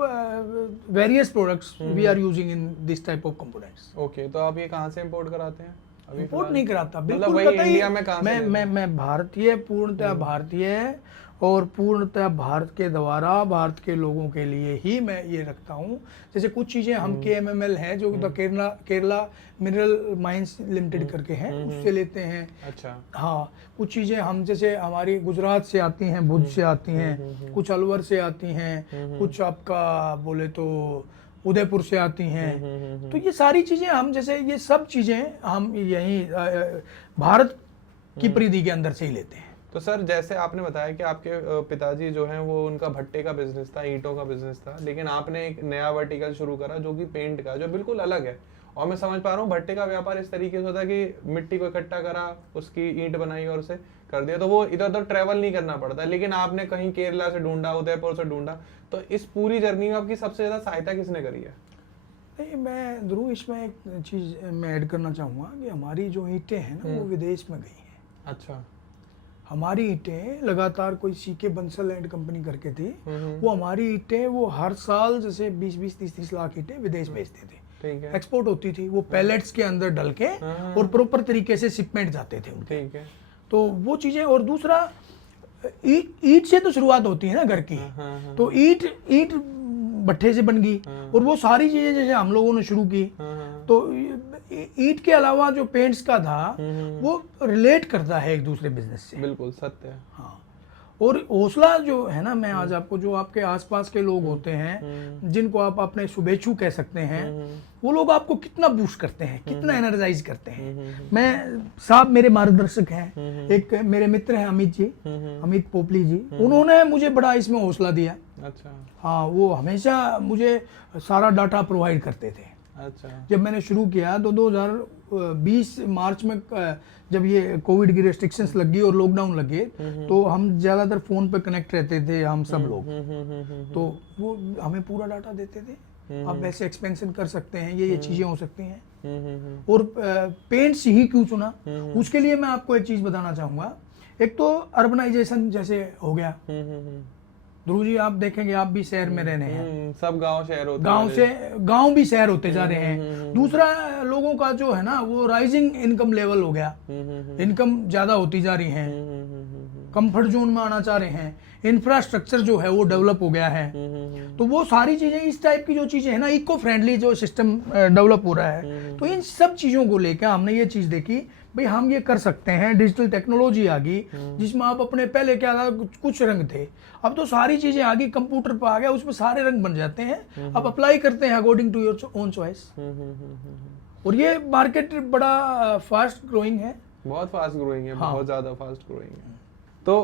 various products we are using in this type of components. Okay, तो आप ये कहाँ से इंपोर्ट कराते हैं? इंपोर्ट नहीं कराता, मतलब बिल्कुल कतई। इंडिया में कहाँ से मैं भारतीय, पूर्णतः भारतीय और पूर्णतः भारत के द्वारा भारत के लोगों के लिए ही मैं ये रखता हूँ। जैसे कुछ चीज़ें हम KMML है जो केरला मिनरल माइंस लिमिटेड करके हैं, उससे लेते हैं। अच्छा। हाँ, कुछ चीज़ें हम जैसे हमारी गुजरात से आती हैं, भुज से आती हैं, कुछ अलवर से आती हैं, कुछ आपका बोले तो उदयपुर से आती हैं। तो ये सारी चीज़ें हम जैसे ये सब चीज़ें हम यहीं भारत की परिधि के अंदर से ही लेते हैं। तो सर जैसे आपने बताया कि आपके पिताजी जो हैं वो उनका भट्टे का बिजनेस था, ईंटों का बिजनेस था, लेकिन आपने एक नया वर्टिकल शुरू करा जो कि पेंट का, जो बिल्कुल अलग है। और मैं समझ पा रहा हूँ भट्टे का व्यापार इस तरीके से होता है कि मिट्टी को इकट्ठा करा, उसकी ईंट बनाई और उसे कर दिया, तो वो इधर उधर ट्रेवल नहीं करना पड़ता। लेकिन आपने कहीं केरला से ढूंढा, उदयपुर से ढूंढा, तो इस पूरी जर्नी में आपकी सबसे ज्यादा सहायता किसने करी है? नहीं, मैं ध्रुव इसमें एक चीज़ मैं ऐड करना चाहूँगा कि हमारी जो ईंटें हैं ना वो विदेश में गई हैं। अच्छा। हमारी ईंटें लगातार कोई सीके बंसल एंड कंपनी करके थी, वो हमारी ईंटें वो हर साल जैसे 20-20, 30-30 लाख ईंटें विदेश भेजते थे, ठीक है। एक्सपोर्ट होती थी, वो पैलेट्स के अंदर डल के और प्रॉपर तरीके से शिपमेंट जाते थे उनके। ठीक है। तो वो चीज़ें, और दूसरा ईंट से तो शुरुआत होती है ना घर की, तो ईंट भट्ठे से बन गई, और वो सारी चीज़ें जैसे हम लोगों ने शुरू की, तो ईंट के अलावा जो पेंट्स का था वो रिलेट करता है एक दूसरे बिजनेस से। बिल्कुल सत्य है। हाँ, और हौसला जो है ना, मैं आज आपको, जो आपके आसपास के लोग होते हैं जिनको आप अपने शुभेच्छु कह सकते हैं, वो लोग आपको कितना बूस्ट करते हैं, कितना एनर्जाइज करते हैं। मैं साहब मेरे मार्गदर्शक हैं, एक मेरे मित्र हैं अमित जी, अमित पोपली जी, उन्होंने मुझे बड़ा इसमें हौसला दिया। अच्छा। हाँ, वो हमेशा मुझे सारा डाटा प्रोवाइड करते थे। अच्छा। जब मैंने शुरू किया तो 2020 मार्च में जब ये कोविड की रेस्ट्रिक्शंस लगी और लॉकडाउन लगे, तो हम ज़्यादातर फ़ोन पे कनेक्ट रहते थे हम सब लोग, तो वो हमें पूरा डाटा देते थे, आप ऐसे एक्सपेंशन कर सकते हैं, ये चीज़ें हो सकती हैं। और पेंट्स ही क्यों चुना, उसके लिए मैं आपको एक चीज़ बताना चाहूँगा। एक तो अर्बनाइजेशन जैसे हो गया, ध्रुव जी आप देखेंगे, आप भी शहर में रहने हैं, सब गांव शहर होते, गांव भी शहर होते जा रहे हैं। दूसरा, लोगों का जो है ना वो राइजिंग इनकम लेवल हो गया, इनकम ज्यादा होती जा रही है, कंफर्ट जोन में आना चाह रहे हैं, इंफ्रास्ट्रक्चर जो है वो डेवलप हो गया है। तो वो सारी चीजें, इस टाइप की जो चीजें है ना, इको फ्रेंडली जो सिस्टम डेवलप हो रहा है, तो इन सब चीजों को लेकर हमने ये चीज देखी, भाई हम ये कर सकते हैं। डिजिटल टेक्नोलॉजी आ गई, जिसमें आप अपने, पहले क्या था, कुछ रंग थे, अब तो सारी चीजें आ गई, कंप्यूटर पर आ गया, उसमें सारे रंग बन जाते हैं, आप अप्लाई करते हैं according to your own choice. और ये मार्केट बड़ा फास्ट ग्रोइंग है, बहुत फास्ट ग्रोइंग है। हाँ। बहुत ज्यादा फास्ट ग्रोइंग है। तो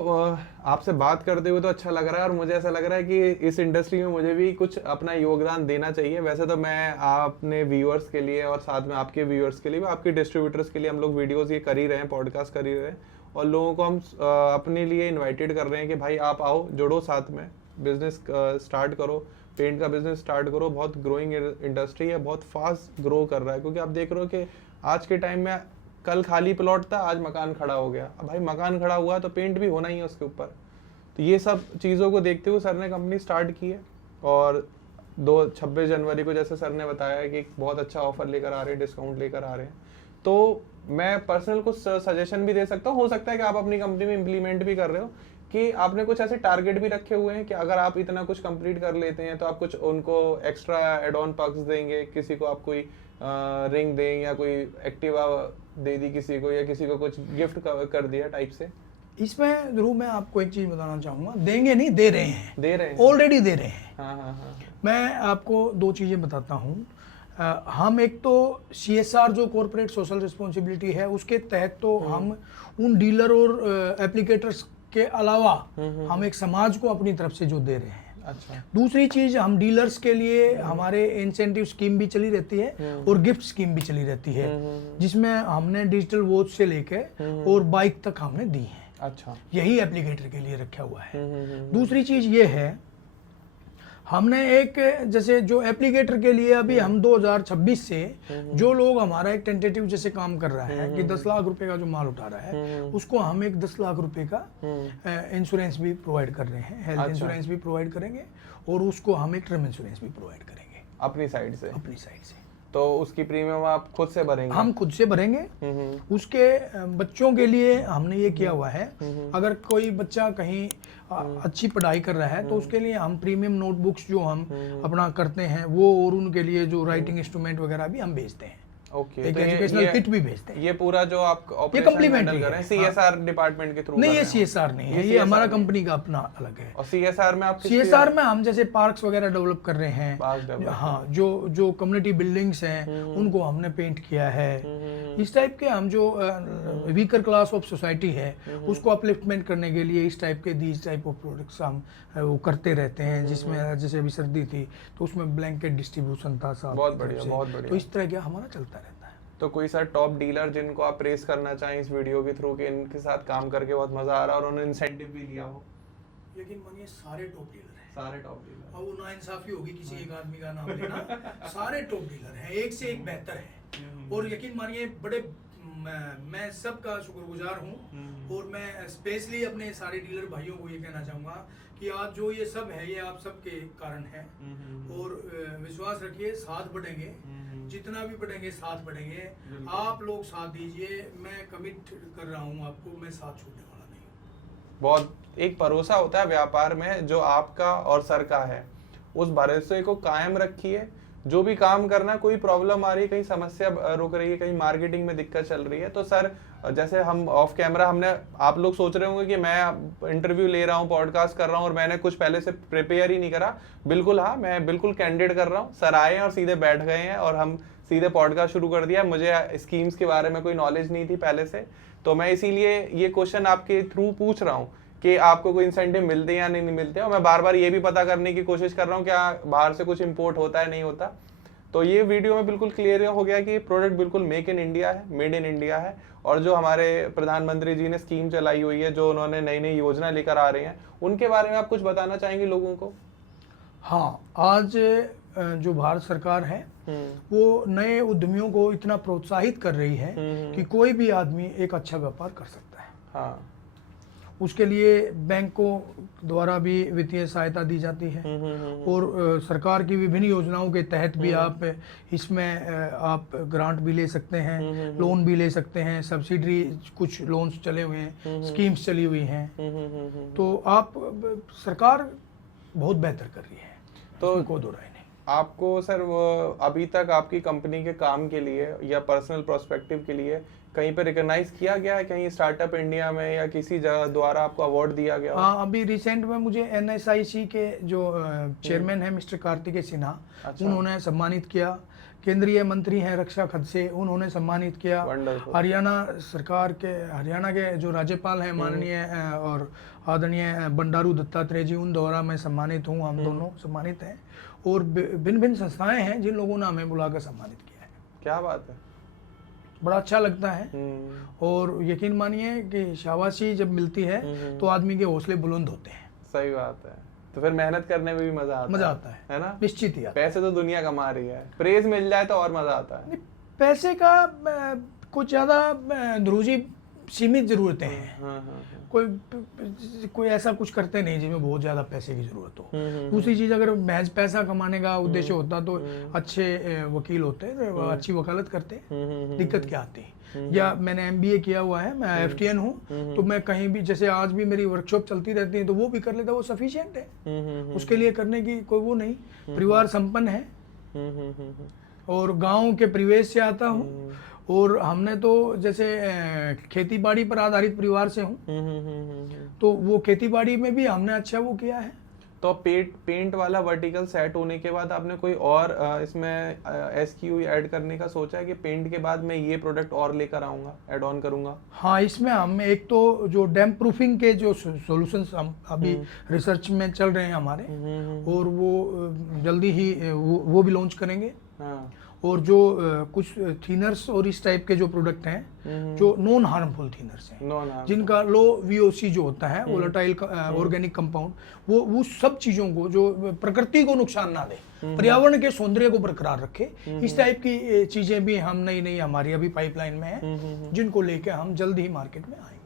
आपसे बात करते हुए तो अच्छा लग रहा है, और मुझे ऐसा लग रहा है कि इस इंडस्ट्री में मुझे भी कुछ अपना योगदान देना चाहिए। वैसे तो मैं अपने व्यूअर्स के लिए और साथ में आपके व्यूअर्स के लिए, आपके डिस्ट्रीब्यूटर्स के लिए हम लोग वीडियोस ये कर ही रहे हैं, पॉडकास्ट कर ही रहे हैं, और लोगों को हम अपने लिए इन्वाइटेड कर रहे हैं कि भाई आप आओ, जुड़ो, साथ में बिजनेस स्टार्ट करो, पेंट का बिजनेस स्टार्ट करो। बहुत ग्रोइंग इंडस्ट्री है, बहुत फास्ट ग्रो कर रहा है, क्योंकि आप देख रहे हो कि आज के टाइम में कल खाली प्लॉट था, आज मकान खड़ा हो गया। अब भाई मकान खड़ा हुआ तो पेंट भी होना ही है उसके ऊपर। तो ये सब चीज़ों को देखते हुए सर ने कंपनी स्टार्ट की है, और 26 जनवरी को जैसे सर ने बताया कि बहुत अच्छा ऑफर लेकर आ रहे हैं, डिस्काउंट लेकर आ रहे हैं। तो मैं पर्सनल कुछ सजेशन भी दे सकता हूँ, हो सकता है कि आप अपनी कंपनी में इम्प्लीमेंट भी कर रहे हो, कि आपने कुछ ऐसे टारगेट भी रखे हुए हैं कि अगर आप इतना कुछ कंप्लीट कर लेते हैं तो आप कुछ उनको एक्स्ट्रा एड ऑन पर्क्स देंगे, किसी को आप कोई रिंग दें, या कोई एक्टिवा दे दी किसी को, या किसी को कुछ गिफ्ट कर दिया टाइप से। इसमें ध्रुव मैं आपको एक चीज बताना चाहूंगा, देंगे नहीं, दे रहे हैं, ऑलरेडी ऑलरेडी दे रहे हैं। हाँ। मैं आपको दो चीजें बताता हूँ। हम एक तो CSR जो कॉर्पोरेट सोशल रिस्पॉन्सिबिलिटी है, उसके तहत तो हम उन डीलर और एप्लीकेटर्स के अलावा हम एक समाज को अपनी तरफ से जो दे रहे हैं। अच्छा। दूसरी चीज, हम डीलर्स के लिए हमारे इंसेंटिव स्कीम भी चली रहती है और गिफ्ट स्कीम भी चली रहती है, जिसमें हमने डिजिटल वॉच से लेके और बाइक तक हमने दी है। अच्छा। यही एप्लीकेटर के लिए रखा हुआ है। दूसरी चीज ये है, हमने एक, जैसे जो एप्लीकेटर के लिए अभी हम 2026 से जो लोग हमारा एक टेंटेटिव जैसे काम कर रहा है कि 10 लाख रुपए का जो माल उठा रहा है, उसको हम एक 10 लाख रुपए का इंश्योरेंस भी प्रोवाइड कर रहे हैं, हेल्थ इंश्योरेंस भी प्रोवाइड करेंगे, और उसको हम एक टर्म इंश्योरेंस भी प्रोवाइड करेंगे अपनी साइड से। अपनी साइड से। तो उसकी प्रीमियम आप खुद से भरेंगे? हम खुद से भरेंगे। उसके बच्चों के लिए हमने ये किया हुआ है, अगर कोई बच्चा कहीं अच्छी पढ़ाई कर रहा है तो उसके लिए हम प्रीमियम नोटबुक्स जो हम अपना करते हैं वो, और उनके लिए जो राइटिंग इंस्ट्रूमेंट वगैरह भी हम भेजते हैं। ओके। एक एजुकेशनल किट भी भेजते हैं। ये पूरा जो आप ये कम्प्लीमेंट्री कर रहे हैं CSR डिपार्टमेंट के थ्रू? नहीं, ये CSR नहीं है, ये हमारा कंपनी का अपना अलग है। और CSR में आप CSR में हम जैसे पार्क्स वगैरह डेवलप कर रहे हैं, हाँ, जो कम्युनिटी बिल्डिंग्स हैं उनको हमने पेंट किया है। इस टाइप के हम जो वीकर क्लास ऑफ सोसाइटी है उसको अपलिफ्टमेंट करने के लिए इस टाइप के दीज टाइप ऑफ प्रोडक्ट्स हम वो करते रहते हैं, जिसमें जैसे अभी सर्दी थी तो उसमें ब्लैंकेट डिस्ट्रीब्यूशन था साहब। बहुत बढ़िया, बहुत बढ़िया। तो इस तरह का हमारा चलता रहता है। तो कोई सर टॉप डीलर जिनको आप प्रेस करना चाहें इस वीडियो के थ्रू कि इनके साथ काम करके बहुत मजा आ रहा है और उन्होंने इंसेंटिव भी लिया हो? लेकिन मानिए सारे टॉप डीलर हैं, सारे टॉप डीलर। अब वो नाइंसाफी होगी किसी एक आदमी का नाम लेना। सारे टॉप डीलर हैं, एक से एक बेहतर है। और यकीन मानिए बड़े मैं सबका शुक्रगुजार हूँ। और मैं स्पेशली अपने सारे डीलर भाइयों को ये कहना चाहूँगा कि आज जो ये सब है ये आप सबके कारण है। और विश्वास रखिए साथ बढ़ेंगे, जितना भी बढ़ेंगे साथ बढ़ेंगे। आप लोग साथ दीजिए, मैं कमिट कर रहा हूँ आपको, मैं साथ छोड़ने वाला नहीं हूँ। बहुत एक भरोसा होता है व्यापार में जो आपका और सर का है, उस भरोसे को कायम रखिए। जो भी काम करना, कोई प्रॉब्लम आ रही है, कहीं समस्या रुक रही है, कहीं मार्केटिंग में दिक्कत चल रही है, तो सर जैसे हम ऑफ कैमरा हमने, आप लोग सोच रहे होंगे कि मैं इंटरव्यू ले रहा हूँ, पॉडकास्ट कर रहा हूँ और मैंने कुछ पहले से प्रिपेयर ही नहीं करा। बिल्कुल हाँ, मैं बिल्कुल कैंडिडेट कर रहा हूँ। सर आए हैं और सीधे बैठ गए हैं और हम सीधे पॉडकास्ट शुरू कर दिया। मुझे स्कीम्स के बारे में कोई नॉलेज नहीं थी पहले से, तो मैं इसीलिए ये क्वेश्चन आपके थ्रू पूछ रहा हूँ कि आपको कोई इंसेंटिव मिलते हैं या नहीं मिलते। और मैं बार बार ये भी पता करने की कोशिश कर रहा हूँ क्या बाहर से कुछ इंपोर्ट होता है नहीं होता। तो ये वीडियो में बिल्कुल क्लियर हो गया कि प्रोडक्ट बिल्कुल मेक इन इंडिया है, मेड इन इंडिया है। और जो हमारे प्रधानमंत्री जी ने स्कीम चलाई हुई है, जो उन्होंने नई नई योजना लेकर आ रहे हैं, उनके बारे में आप कुछ बताना चाहेंगे लोगों को? हाँ, आज जो भारत सरकार है वो नए उद्यमियों को इतना प्रोत्साहित कर रही है कि कोई भी आदमी एक अच्छा व्यापार कर सकता है। हाँ, उसके लिए बैंकों द्वारा भी वित्तीय सहायता दी जाती है। और सरकार की विभिन्न योजनाओं के तहत भी आप इसमें आप ग्रांट भी ले सकते हैं, लोन भी ले सकते हैं, सब्सिडी कुछ लोन्स चले हुए हैं, स्कीम्स चली हुई हैं। तो आप सरकार बहुत बेहतर कर रही है, तो कोई दो राय नहीं। आपको सर वो अभी तक आपकी कंपनी के काम के लिए या पर्सनल प्रोस्पेक्टिव के लिए कहीं पे रिकॉग्नाइज किया गया है, कहीं स्टार्टअप इंडिया में या किसी जगह द्वारा आपको अवार्ड दिया गया? हाँ, अभी रिसेंट में मुझे NSIC के जो चेयरमैन है मिस्टर कार्तिकेय सिन्हा, उन्होंने सम्मानित किया। केंद्रीय मंत्री हैं रक्षा खदसे, उन्होंने सम्मानित किया। हरियाणा सरकार के, हरियाणा के जो राज्यपाल हैं माननीय और आदरणीय बंडारू दत्तात्रेय जी, उन द्वारा मैं सम्मानित हूँ। हम दोनों सम्मानित हैं। और भिन्न भिन्न संस्थाएं हैं जिन लोगों ने हमें बुलाकर सम्मानित किया है। क्या बात है, बड़ा अच्छा लगता है। और यकीन मानिए कि शाबाशी जब मिलती है तो आदमी के हौसले बुलंद होते हैं। सही बात है। तो फिर मेहनत करने में भी मजा आता है ना? निश्चित ही आता है। पैसे तो दुनिया कमा रही है, प्रेज मिल जाए तो और मजा आता है। पैसे का कुछ ज्यादा रुचि सीमित जरूरतें हैं। कोई ऐसा कुछ करते नहीं जिसमें बहुत ज्यादा पैसे की जरूरत हो। दूसरी चीज, अगर महज पैसा कमाने का उद्देश्य होता तो अच्छे वकील होते, अच्छी वकालत करते, दिक्कत क्या आती। या मैंने MBA किया हुआ है, मैं FTN हूँ, तो मैं कहीं भी, जैसे आज भी मेरी वर्कशॉप चलती रहती है तो वो भी कर लेता, वो सफिशिएंट है। उसके लिए करने की कोई वो नहीं। परिवार संपन्न है और गाँव के परिवेश से आता हूँ। और हमने तो जैसे खेती बाड़ी पर आधारित परिवार से हूँ, तो वो खेती बाड़ी में भी हमने अच्छा वो किया है। तो पेंट वाला वर्टिकल सेट होने के बाद आपने कोई और इसमें SKU ऐड करने का सोचा है कि पेंट के बाद मैं ये प्रोडक्ट और लेकर आऊँगा, ऐड ऑन करूँगा? हाँ, इसमें हम एक तो जो डैम्प प्रूफिंग के जो सॉल्यूशंस हम अभी रिसर्च में चल रहे हैं हमारे, और वो जल्दी ही वो भी लॉन्च करेंगे। हाँ। और जो कुछ थिनर्स और इस टाइप के जो प्रोडक्ट हैं जो नॉन हार्मफुल थिनर्स हैं, जिनका लो VOC जो होता है, वोलेटाइल ऑर्गेनिक कंपाउंड, वो उस सब चीज़ों को जो प्रकृति को नुकसान ना दे, पर्यावरण के सौंदर्य को बरकरार रखे, इस टाइप की चीज़ें भी हम नई हमारी अभी पाइपलाइन में है, जिनको लेके हम जल्द ही मार्केट में आएंगे।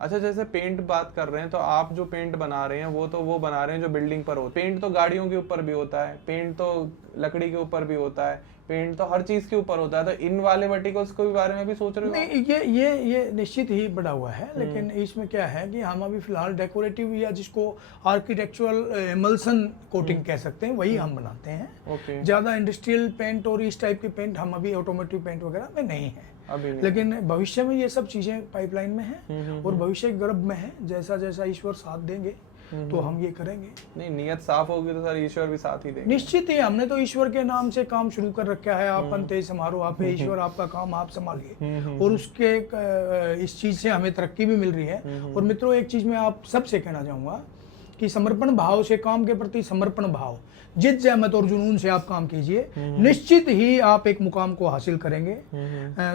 अच्छा, जैसे पेंट बात कर रहे हैं, तो आप जो पेंट बना रहे हैं वो बना रहे हैं जो बिल्डिंग पर होता है। पेंट तो गाड़ियों के ऊपर भी होता है, पेंट तो लकड़ी के ऊपर भी होता है, पेंट तो हर चीज के ऊपर होता है। तो इन वाले वर्टिकल्स के बारे में भी सोच रहे हो? नहीं, ये निश्चित ही बढ़ा हुआ है, लेकिन इसमें क्या है कि हम अभी फिलहाल डेकोरेटिव या जिसको आर्किटेक्चुरल एमल्सन कोटिंग कह सकते हैं, वही हम बनाते हैं। ज्यादा इंडस्ट्रियल पेंट और इस टाइप के पेंट हम अभी ऑटोमोटिव पेंट वगैरह में नहीं है अभी, लेकिन भविष्य में ये सब चीजें पाइपलाइन में है और भविष्य गर्भ में है। जैसा जैसा ईश्वर साथ देंगे तो हम ये करेंगे। नहीं, नियत साफ होगी तो सर ईश्वर भी साथ ही देंगे। निश्चित ही, हमने तो ईश्वर के नाम से काम शुरू कर रखा है। आप अंते समारो, आप ईश्वर, आपका काम आप संभालिए। और उसके इस चीज से हमें तरक्की भी मिल रही है। और मित्रों, एक चीज मैं आप सबसे कहना चाहूंगा कि समर्पण भाव से, काम के प्रति समर्पण भाव, जिद जहमत और जुनून से आप काम कीजिए, निश्चित ही आप एक मुकाम को हासिल करेंगे।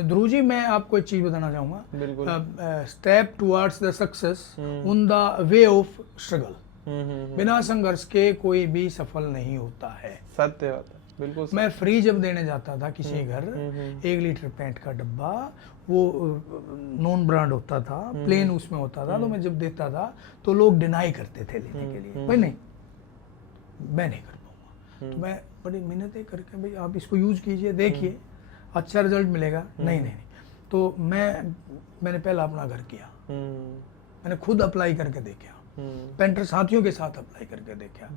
ध्रुव जी, मैं आपको एक चीज बताना चाहूंगा, step towards the success on the way of struggle, बिना संघर्ष के कोई भी सफल नहीं होता है। सत्य बात है, बिल्कुल। मैं फ्री जब देने जाता था किसी घर 1 लीटर पेंट का डब्बा, वो नॉन ब्रांड होता था, प्लेन उसमें होता था, तो मैं जब देता था तो लोग डिनाई करते थे लेने के लिए, भाई नहीं, मैं नहीं कर पाऊंगा। तो मैं बड़ी मेहनतें करके, भाई आप इसको यूज कीजिए, देखिए अच्छा रिजल्ट मिलेगा। नहीं, तो मैंने पहला अपना घर किया, मैंने खुद अप्लाई करके देखा, पेंटर साथियों के साथ अप्लाई करके देखा।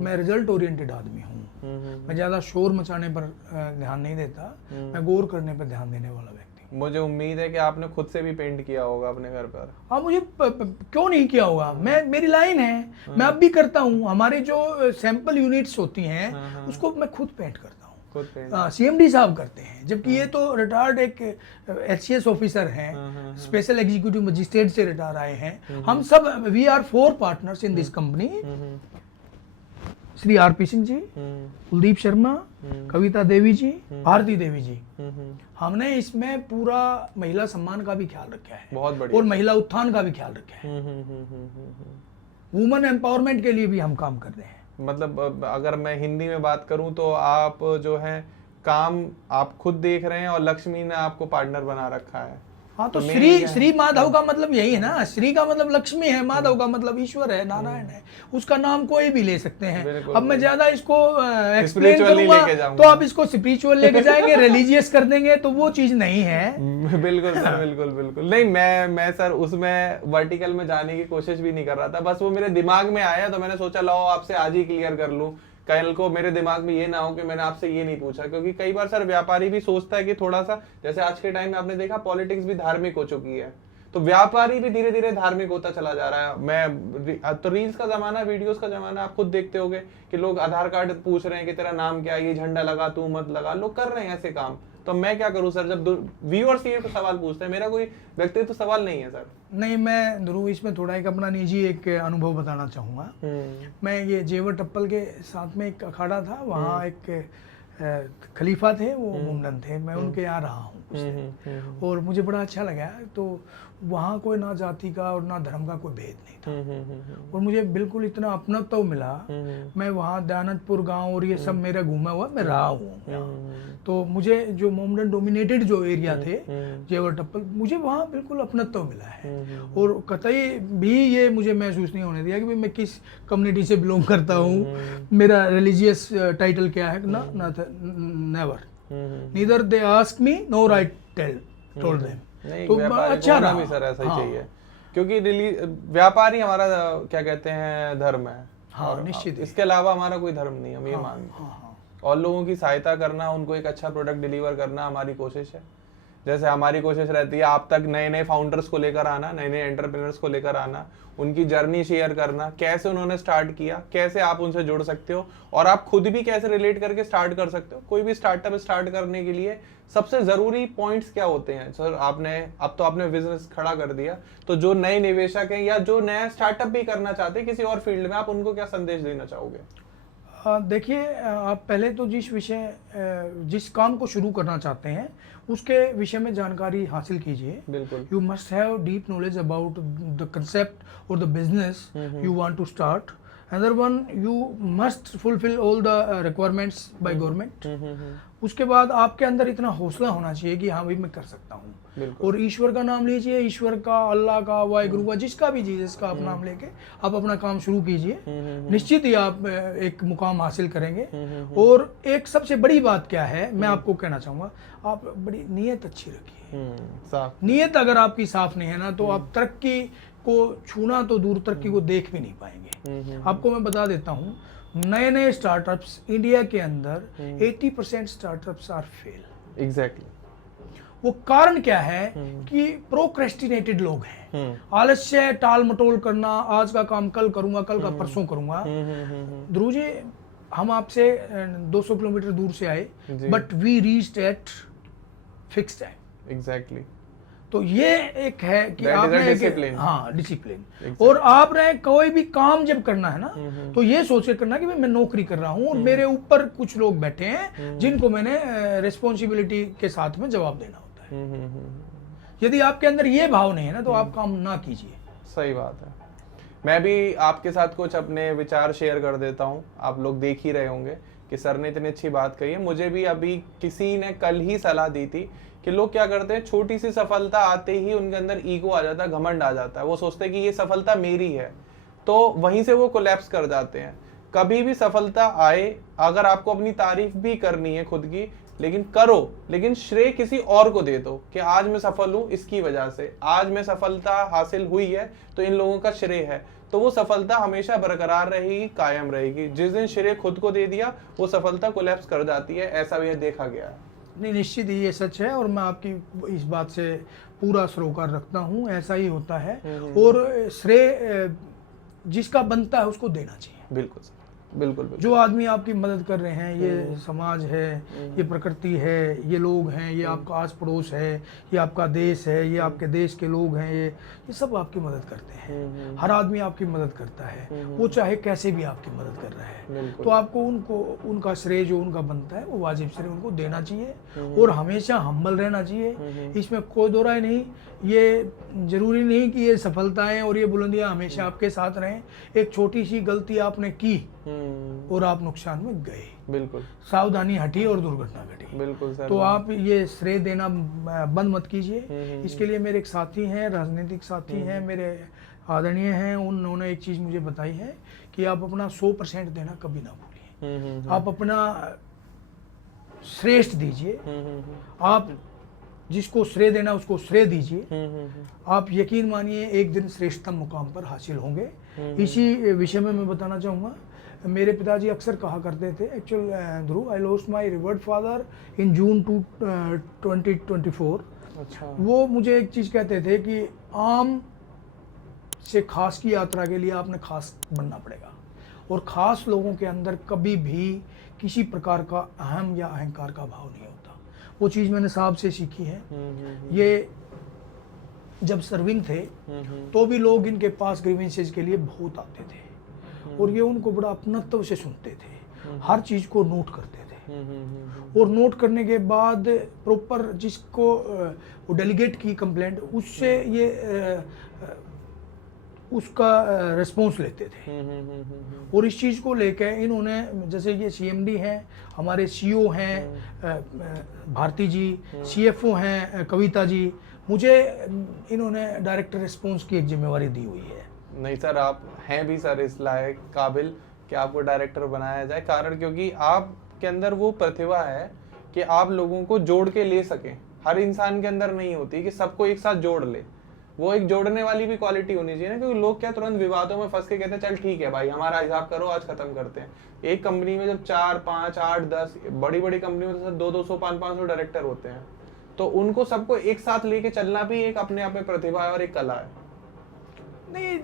मैं रिजल्ट ओरिएंटेड आदमी हूँ, मैं ज्यादा शोर मचाने पर ध्यान नहीं देता, मैं गौर करने पर ध्यान देने वाला व्यक्ति हूँ। मुझे उम्मीद है कि आपने खुद से भी पेंट किया होगा अपने घर पर। हाँ, मुझे क्यों नहीं किया होगा, मेरी लाइन है, मैं अब भी करता हूँ। हमारे जो सैंपल यूनिट्स होती हैं उसको मैं खुद पेंट करता हूँ, CMD साहब करते हैं, जबकि ये तो रिटायर्ड एक HCS ऑफिसर हैं, स्पेशल एग्जीक्यूटिव मजिस्ट्रेट से रिटायर आए हैं। हम सब we are 4 partners in this company, Shri RP Singh ji, Kuldeep Sharma, Kavita Devi ji, Bharati Devi ji. हमने इसमें पूरा महिला सम्मान का भी ख्याल रखा है, बहुत बढ़िया, और महिला उत्थान का भी ख्याल रखा है। वुमेन एम्पावरमेंट के लिए भी हम काम कर रहे हैं। मतलब अगर मैं हिंदी में बात करूं तो आप जो है काम आप खुद देख रहे हैं और लक्ष्मी ने आपको पार्टनर बना रखा है। हाँ, तो श्री माधव का मतलब यही है ना, श्री का मतलब लक्ष्मी है, माधव का मतलब ईश्वर है, नारायण है, उसका नाम कोई भी ले सकते हैं। अब मैं ज्यादा इसको एक्सप्लेन करूंगा तो आप इसको स्पिरिचुअल लेके जाएंगे, रिलीजियस कर देंगे, तो वो चीज नहीं है। बिल्कुल सर, बिल्कुल नहीं, मैं सर उसमें वर्टिकल में जाने की कोशिश भी नहीं कर रहा था, बस वो मेरे दिमाग में आया तो मैंने सोचा लाओ आपसे आज ही क्लियर कर लूं, कल को मेरे दिमाग में ये ना हो कि मैंने आपसे ये नहीं पूछा। क्योंकि कई बार सर व्यापारी भी सोचता है कि थोड़ा सा, जैसे आज के टाइम में आपने देखा पॉलिटिक्स भी धार्मिक हो चुकी है, तो व्यापारी भी धीरे धीरे धार्मिक होता चला जा रहा है। मैं तो रील्स का जमाना, वीडियोस का जमाना, आप खुद देखते होंगे कि लोग आधार कार्ड पूछ रहे हैं कि तेरा नाम क्या है, ये झंडा लगा, तू मत लगा, लोग कर रहे हैं ऐसे काम। तो मैं क्या करूं सर, जब व्यूअर्स ये सवाल पूछते हैं, मेरा कोई व्यक्तिगत तो सवाल नहीं है सर। नहीं, मैं ध्रुव इसमें थोड़ा एक अपना निजी एक अनुभव बताना चाहूँगा। मैं ये जेवर टप्पल के साथ में एक अखाड़ा था, वहाँ एक खलीफा थे, वो मुमनन थे, मैं उनके यहाँ रहा हूँ कुछ दिन, और मुझे बड़ा अच्छा लगा। तो वहाँ कोई ना जाति का और ना धर्म का कोई भेद नहीं था, और मुझे बिल्कुल इतना अपनत्व मिला। मैं वहाँ दयानंदपुर गांव और ये सब मेरा घूमा हुआ, मैं रहा हूँ, तो मुझे जो मोमडन डोमिनेटेड जो एरिया थे जेवर टप्पल, मुझे वहाँ बिल्कुल अपनत्व मिला है, और कतई भी ये मुझे महसूस नहीं होने दिया कि मैं किस कम्युनिटी से बिलोंग करता हूँ, मेरा रिलीजियस टाइटल क्या है, ना never, neither they ask me NOR I told them. तो अच्छा रहा भी सर, ऐसा ही चाहिए, क्योंकि व्यापारी हमारा क्या कहते हैं धर्म है। हाँ, निश्चित, इसके अलावा हमारा कोई धर्म नहीं, हम ये मानते हैं। और लोगों की सहायता करना, उनको एक अच्छा प्रोडक्ट डिलीवर करना हमारी कोशिश है। जैसे हमारी कोशिश रहती है आप तक नए नए फाउंडर्स को लेकर आना, नए नए एंटरप्रेन्योर्स को लेकर आना, उनकी जर्नी शेयर करना, कैसे उन्होंने स्टार्ट किया, कैसे आप उनसे जुड़ सकते हो, और आप खुद भी कैसे रिलेट करके स्टार्ट कर सकते हो। कोई भी स्टार्टअप स्टार्ट करने के लिए सबसे जरूरी पॉइंट्स क्या होते हैं सर? अब तो आपने बिजनेस खड़ा कर दिया, तो जो नए निवेशक हैं या जो नया स्टार्टअप भी करना चाहते हैं किसी और फील्ड में, आप उनको क्या संदेश देना चाहोगे? देखिए, आप पहले तो जिस काम को शुरू करना चाहते हैं उसके विषय में जानकारी हासिल कीजिए। बिल्कुल, you must have deep knowledge about the concept और the business you want to start. Another one, you must fulfil all the requirements by government. उसके बाद आपके अंदर इतना हौसला होना चाहिए कि हाँ भाई मैं कर सकता हूँ, और ईश्वर का नाम लीजिए, ईश्वर का, अल्लाह का, वाहिगुरु का, जिसका भी जीसस का आप नाम लेके आप अपना काम शुरू कीजिए, निश्चित ही आप एक मुकाम हासिल करेंगे। और एक सबसे बड़ी बात क्या है, मैं आपको कहना चाहूँगा, आप बड़ी नीयत अच्छी रखिए। नीयत अगर आपकी साफ नहीं है ना, तो आप तरक्की को छूना तो दूर, तरक्की को देख भी नहीं पाएंगे। आपको मैं बता देता हूँ, नए नए स्टार्टअप्स इंडिया के अंदर 80% स्टार्टअप्स आर फेल। एग्जैक्टली। वो कारण क्या है कि प्रोक्रेस्टिनेटेड लोग हैं, आलस्य, टाल मटोल करना, आज का काम कल करूंगा, कल का परसों करूंगा। ध्रुव जी, हम आपसे 200 किलोमीटर दूर से आए, but we reached at fix time. Exactly. तो ये एक है कि That is a आपने discipline. हाँ डिसिप्लिन। Exactly. और आपने कोई भी काम जब करना है ना तो ये सोच के करना कि भाई मैं नौकरी कर रहा हूँ और मेरे ऊपर कुछ लोग बैठे हैं जिनको मैंने रिस्पॉन्सिबिलिटी के साथ में जवाब देना होता है। यदि आपके अंदर ये भाव नहीं है ना तो आप काम ना कीजिए। सही बात है। मैं भी आपके साथ कुछ अपने विचार शेयर कर देता हूँ। आप लोग देख ही रहे होंगे कि सर ने इतनी अच्छी बात कही है। मुझे भी अभी किसी ने कल ही सलाह दी थी कि लोग क्या करते हैं, छोटी सी सफलता आते ही उनके अंदर ईगो आ जाता है, घमंड आ जाता है। वो सोचते हैं कि ये सफलता मेरी है, तो वहीं से वो कोलैप्स कर जाते हैं। कभी भी सफलता आए, अगर आपको अपनी तारीफ भी करनी है खुद की, लेकिन करो, लेकिन श्रेय किसी और को दे दो कि आज मैं सफल हूं इसकी वजह से, आज मैं सफलता हासिल हुई है तो इन लोगों का श्रेय है। तो वो सफलता हमेशा बरकरार रहेगी, कायम रहेगी। जिस दिन श्रेय खुद को दे दिया वो सफलता कोलैप्स कर जाती है। ऐसा भी देखा गया है। नहीं, निश्चित ही ये सच है और मैं आपकी इस बात से पूरा सरोकार रखता हूँ। ऐसा ही होता है और श्रेय जिसका बनता है उसको देना चाहिए। बिल्कुल सर, बिल्कुल बिल्कुल। जो आदमी आपकी मदद कर रहे हैं, ये समाज है, ये प्रकृति है, ये लोग हैं, ये आपका आस पड़ोस है, ये आपका देश है, ये आपके देश के लोग हैं, ये सब आपकी मदद करते हैं। हर आदमी आपकी मदद करता है, वो चाहे कैसे भी आपकी मदद कर रहा है। तो आपको उनको उनका श्रेय जो उनका बनता है वो वाजिब श्रेय उनको देना चाहिए और हमेशा हम्बल रहना चाहिए। इसमें कोई दो राय नहीं। ये जरूरी नहीं कि ये सफलताएं और ये बुलंदियां हमेशा आपके साथ रहें। एक छोटी सी गलती आपने की और आप नुकसान में गए, बिल्कुल सावधानी हटी और दुर्घटना घटी। बिल्कुल सर। तो आप ये श्रेय देना बंद मत कीजिए। इसके लिए मेरे एक साथी हैं, राजनीतिक साथी हैं, मेरे आदरणीय हैं, उन्होंने एक चीज़ मुझे बताई है कि आप अपना 100% देना कभी ना भूलिए। आप अपना श्रेष्ठ दीजिए। आप जिसको श्रेय देना उसको श्रेय दीजिए। आप यकीन मानिए एक दिन श्रेष्ठतम मुकाम पर हासिल होंगे। इसी विषय में मैं बताना चाहूँगा, मेरे पिताजी अक्सर कहा करते थे, actual Dhruv, I lost my revered father in June 2024। अच्छा। वो मुझे एक चीज़ कहते थे कि आम से खास की यात्रा के लिए आपने खास बनना पड़ेगा और खास लोगों के अंदर कभी भी किसी प्रकार का अहम या अहंकार का भाव नहीं होता। वो चीज़ मैंने साहब से सीखी है। ये जब सर्विंग थे तो भी लोग इनके पास ग्रीवेंसेस के लिए बहुत आते थे और ये उनको बड़ा अपनत्व से सुनते थे, हर चीज़ को नोट करते थे और नोट करने के बाद प्रॉपर जिसको वो डेलीगेट की कंप्लेंट उससे ये उसका रिस्पॉन्स लेते थे। और इस चीज़ को लेकर इन्होंने, जैसे ये CMD हैं, हमारे CEO हैं भारती जी, CFO हैं कविता जी, मुझे इन्होंने डायरेक्टर रिस्पॉन्स की एक जिम्मेवारी दी हुई है। नहीं सर, आप हैं भी सर इस लायक काबिल कि आपको डायरेक्टर बनाया जाए, कारण क्योंकि आपके अंदर वो प्रतिभा है कि आप लोगों को जोड़ के ले सकें। हर इंसान के अंदर नहीं होती कि सबको एक साथ जोड़ ले। वो एक जोड़ने वाली भी क्वालिटी होनी चाहिए ना, क्योंकि लोग क्या तुरंत विवादों में फंस के कहते हैं चल ठीक है भाई हमारा हिसाब करो, आज खत्म करते हैं। एक कंपनी में जब 4, 5, 8, 10 बड़ी बड़ी कंपनी में तो सर 200, 500 डायरेक्टर होते हैं, तो उनको सबको एक साथ लेके चलना भी एक अपने आप में प्रतिभा है और एक कला है। नहीं,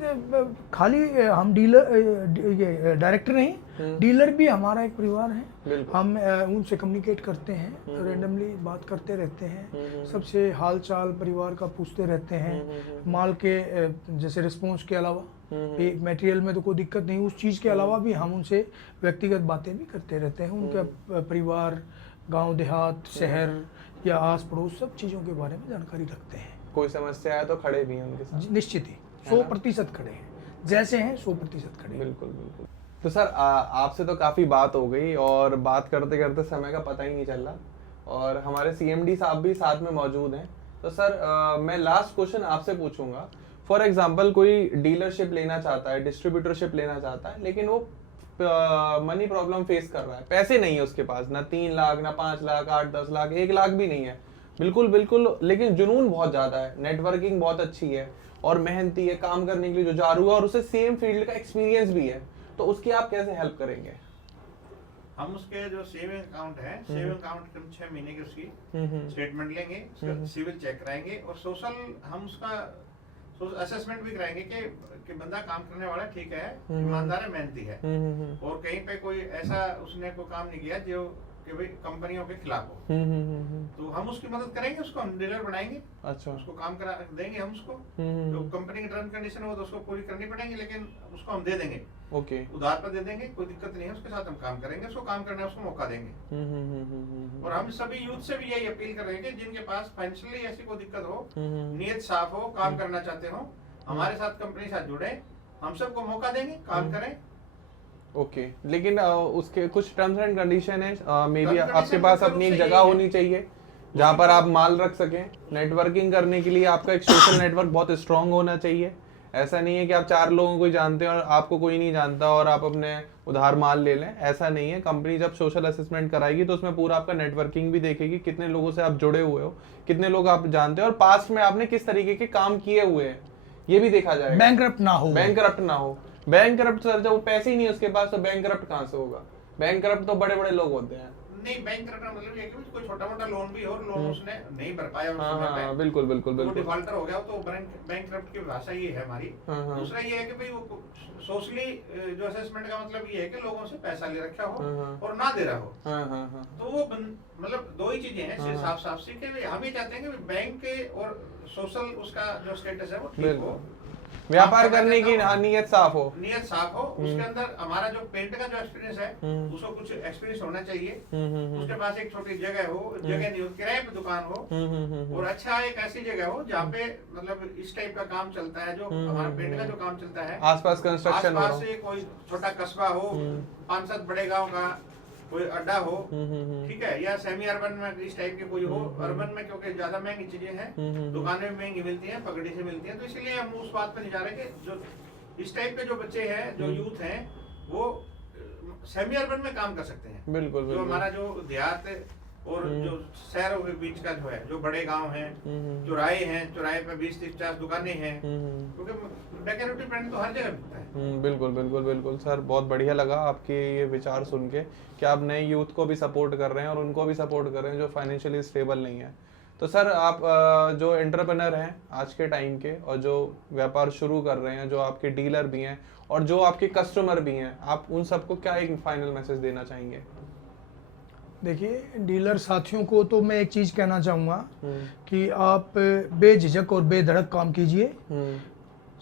खाली हम डीलर डायरेक्टर नहीं, डीलर भी हमारा एक परिवार है। हम उनसे कम्युनिकेट करते हैं, रैंडमली बात करते रहते हैं, सबसे हाल चाल परिवार का पूछते रहते हैं। माल के जैसे रिस्पॉन्स के अलावा मटेरियल में तो कोई दिक्कत नहीं, उस चीज़ के अलावा भी हम उनसे व्यक्तिगत बातें भी करते रहते हैं। उनका परिवार, गांव देहात, शहर या आस पड़ोस सब चीज़ों के बारे में जानकारी रखते हैं। कोई समस्या है तो खड़े भी हैं उनके साथ। निश्चित ही 100% खड़े हैं, जैसे हैं 100% खड़े हैं। बिल्कुल बिल्कुल। तो सर आपसे तो काफ़ी बात हो गई और बात करते करते समय का पता ही नहीं चल रहा और हमारे CMD साहब भी साथ में मौजूद हैं। तो सर मैं लास्ट क्वेश्चन आपसे पूछूंगा। फॉर एग्जांपल कोई डीलरशिप लेना चाहता है, डिस्ट्रीब्यूटरशिप लेना चाहता है, लेकिन वो मनी प्रॉब्लम फेस कर रहा है, पैसे नहीं है उसके पास, ना 3 लाख, ना 5 लाख, 8-10 लाख, 1 लाख भी नहीं है, बिल्कुल बिल्कुल, लेकिन जुनून बहुत ज़्यादा है, नेटवर्किंग बहुत अच्छी है और मेहनती है, काम करने के लिए जुझारू है और उसे सेम फील्ड का एक्सपीरियंस भी है, तो उसकी आप कैसे हेल्प करेंगे? हम उसके जो सेविंग अकाउंट है, सेविंग अकाउंट करीब 6 महीने की उसकी स्टेटमेंट लेंगे, सिविल चेक कराएंगे और सोशल हम उसका असेसमेंट भी कराएंगे कि बंदा काम करने वाला ठीक है, ईमानदार है, मेहनती है और कहीं पे कोई ऐसा उसने कोई काम नहीं किया जो कि भाई कंपनियों के खिलाफ हो, तो हम उसकी मदद करेंगे, उसको हम डीलर बनाएंगे, अच्छा। उसको काम करा देंगे हम उसको। जो कंपनी की टर्म कंडीशन हो तो उसको पूरी करनी पड़ेंगी, लेकिन उसको हम दे देंगे, ओके, उधार पर दे देंगे, कोई दिक्कत नहीं है, उसके साथ हम काम करेंगे, उसको काम करने का उसको मौका देंगे। और हम सभी यूथ से भी यही अपील कर रहे हैं कि जिनके पास फाइनेंशियली ऐसी कोई दिक्कत हो, नीयत साफ हो, काम करना चाहते हो, हमारे साथ कंपनी के साथ जुड़े, हम सबको मौका देंगे, काम करें। ओके, लेकिन उसके कुछ टर्म्स एंड कंडीशन है, मे बी Terms आपके condition पास मुख्य अपनी रूप एक से जगह यही है। होनी चाहिए जहाँ पर आप माल रख सकें। नेटवर्किंग करने के लिए आपका एक सोशल नेटवर्क बहुत स्ट्रांग होना चाहिए। ऐसा नहीं है कि आप 4 लोगों को ही जानते हैं और आपको कोई नहीं जानता और आप अपने उधार माल ले लें, ऐसा नहीं है। कंपनी जब सोशल असेसमेंट कराएगी तो उसमें पूरा आपका नेटवर्किंग भी देखेगी, कितने लोगों से आप जुड़े हुए हो, कितने लोग आप जानते हो और पास्ट में आपने किस तरीके के काम किए हुए हैं, ये भी देखा जाएगा। बैंकरप्ट ना हो। बैंकरप्ट ना हो। बैंकरप्ट सर, जब वो पैसे ही नहीं है उसके पास तो बैंकरप्ट कहाँ से होगा? बैंकरप्ट तो बड़े बड़े लोग होते हैं। नहीं, बैंक करना मतलब ये है कि कोई छोटा मोटा लोन भी हो, लोन उसने नहीं भर पाया उस हाँ समय हाँ, पे, बिल्कुल बिल्कुल वो बिल्कुल। डिफॉल्टर हो गया तो बैंक की भाषा ये है हमारी। हाँ। दूसरा ये है कि भाई वो सोशली जो असेसमेंट का मतलब ये है कि लोगों से पैसा ले रखा हो हाँ। और ना दे रहा हो, हाँ। तो वो मतलब दो ही चीजें हैं, हाँ। साफ साफ सी कि हम ये चाहते हैं कि बैंक के और सोशल उसका जो स्टेटस है वो ठीक बिल्कुल। हो, व्यापार करने की नीयत साफ हो। नियत साफ हो, उसके अंदर हमारा जो पेंट का जो एक्सपीरियंस है उसको कुछ एक्सपीरियंस होना चाहिए, उसके पास एक छोटी जगह हो, जगह नहीं हो, किराए पे दुकान हो, और अच्छा एक ऐसी जगह हो जहाँ पे मतलब इस टाइप का काम चलता है, जो हमारा पेंट का जो काम चलता है, आसपास कंस्ट्रक्शन हो रहा आसपास से कोई छोटा कस्बा हो, 5-7 बड़े गांव का कोई अड्डा हो, ठीक है, या सेमी अर्बन में इस टाइप के कोई हो। अर्बन में क्योंकि ज्यादा महंगी चीजें हैं, दुकानें महंगी मिलती हैं, पगड़ी से मिलती हैं, तो इसलिए हम उस बात पे नहीं जा रहे कि जो इस टाइप के जो बच्चे हैं, जो यूथ हैं, वो सेमी अर्बन में काम कर सकते हैं। बिल्कुल जो बिल्कुल। हमारा जो देहात और जो शहरों के बीच का जो है, जो बड़े गांव हैं, चौराहे हैं, चौराहे पे 20-30-50 दुकानें हैं, क्योंकि डेकोरेटिव पेंट तो हर जगह मिलता है। बिल्कुल बिल्कुल बिल्कुल सर, बहुत बढ़िया लगा आपके ये विचार सुन के कि आप नए यूथ को भी सपोर्ट कर रहे हैं और उनको भी सपोर्ट कर रहे हैं जो फाइनेंशियली स्टेबल नहीं है। तो सर, आप जो एंटरप्रेन्योर हैं आज के टाइम के और जो व्यापार शुरू कर रहे हैं, जो आपके डीलर भी हैं और जो आपके कस्टमर भी हैं, आप उन सबको क्या एक फाइनल मैसेज देना चाहेंगे? देखिए, डीलर साथियों को तो मैं एक चीज़ कहना चाहूँगा कि आप बेझिझक और बेधड़क काम कीजिए।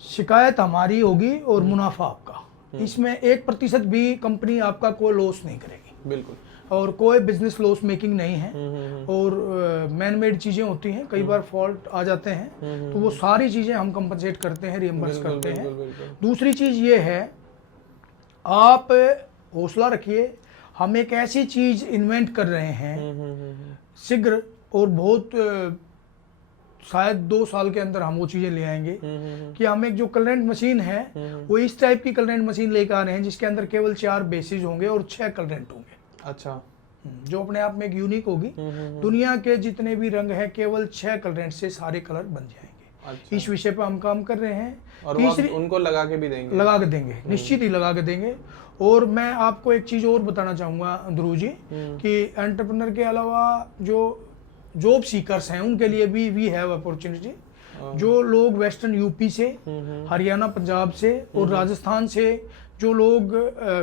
शिकायत हमारी होगी और मुनाफा आपका। इसमें 1% भी कंपनी आपका कोई लॉस नहीं करेगी। बिल्कुल। और कोई बिजनेस लॉस मेकिंग नहीं है। और मैन मेड चीज़ें होती हैं, कई बार फॉल्ट आ जाते हैं, तो वो सारी चीज़ें हम कंपनसेट करते हैं, रिएम्बर्स करते हैं। दूसरी चीज़ ये है, आप हौसला रखिए। हम एक ऐसी चीज़ इन्वेंट कर रहे हैं शीघ्र, और बहुत शायद 2 साल के अंदर हम वो चीज़ें ले आएंगे कि हम एक जो कलरेंट मशीन है वो इस टाइप की कलरेंट मशीन लेकर आ रहे हैं जिसके अंदर केवल 4 बेसिस होंगे और 6 कलरेंट होंगे। अच्छा। जो अपने आप में एक यूनिक होगी। दुनिया के जितने भी रंग हैं केवल 6 कलरेंट से सारे कलर बन जाएंगे। अच्छा। इस विषय पर हम काम कर रहे हैं और वो उनको लगा के भी देंगे? लगा के देंगे, निश्चित ही लगा के देंगे। और मैं आपको एक चीज़ और बताना चाहूँगा ध्रुव जी कि एंटरप्रेन्योर के अलावा जो जॉब सीकर्स हैं उनके लिए भी वी हैव अपॉर्चुनिटी। जो लोग वेस्टर्न यूपी से, हरियाणा, पंजाब से और राजस्थान से जो लोग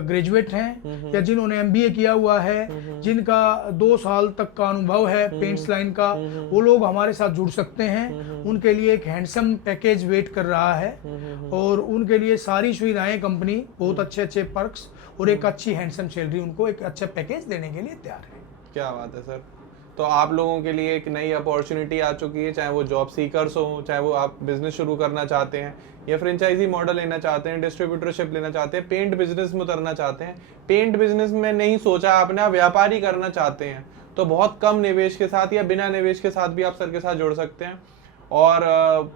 ग्रेजुएट हैं या जिन्होंने MBA किया हुआ है, जिनका 2 साल तक का अनुभव है पेंट्स लाइन का, वो लोग हमारे साथ जुड़ सकते हैं। उनके लिए एक हैंडसम पैकेज वेट कर रहा है और उनके लिए सारी सुविधाएं कंपनी, बहुत अच्छे पर्क्स और एक अच्छी हैंडसम सैलरी, उनको एक अच्छा पैकेज देने के लिए तैयार है। क्या बात है सर। तो आप लोगों के लिए एक नई अपॉर्चुनिटी आ चुकी है, चाहे वो जॉब सीकर्स हो, चाहे वो आप बिजनेस शुरू करना चाहते हैं या फ्रेंचाइजी मॉडल लेना चाहते हैं, डिस्ट्रीब्यूटरशिप लेना चाहते हैं, पेंट बिजनेस में उतरना चाहते हैं, पेंट बिजनेस में नहीं सोचा आपने, आप व्यापारी करना चाहते हैं, तो बहुत कम निवेश के साथ या बिना निवेश के साथ भी आप सर के साथ जुड़ सकते हैं। और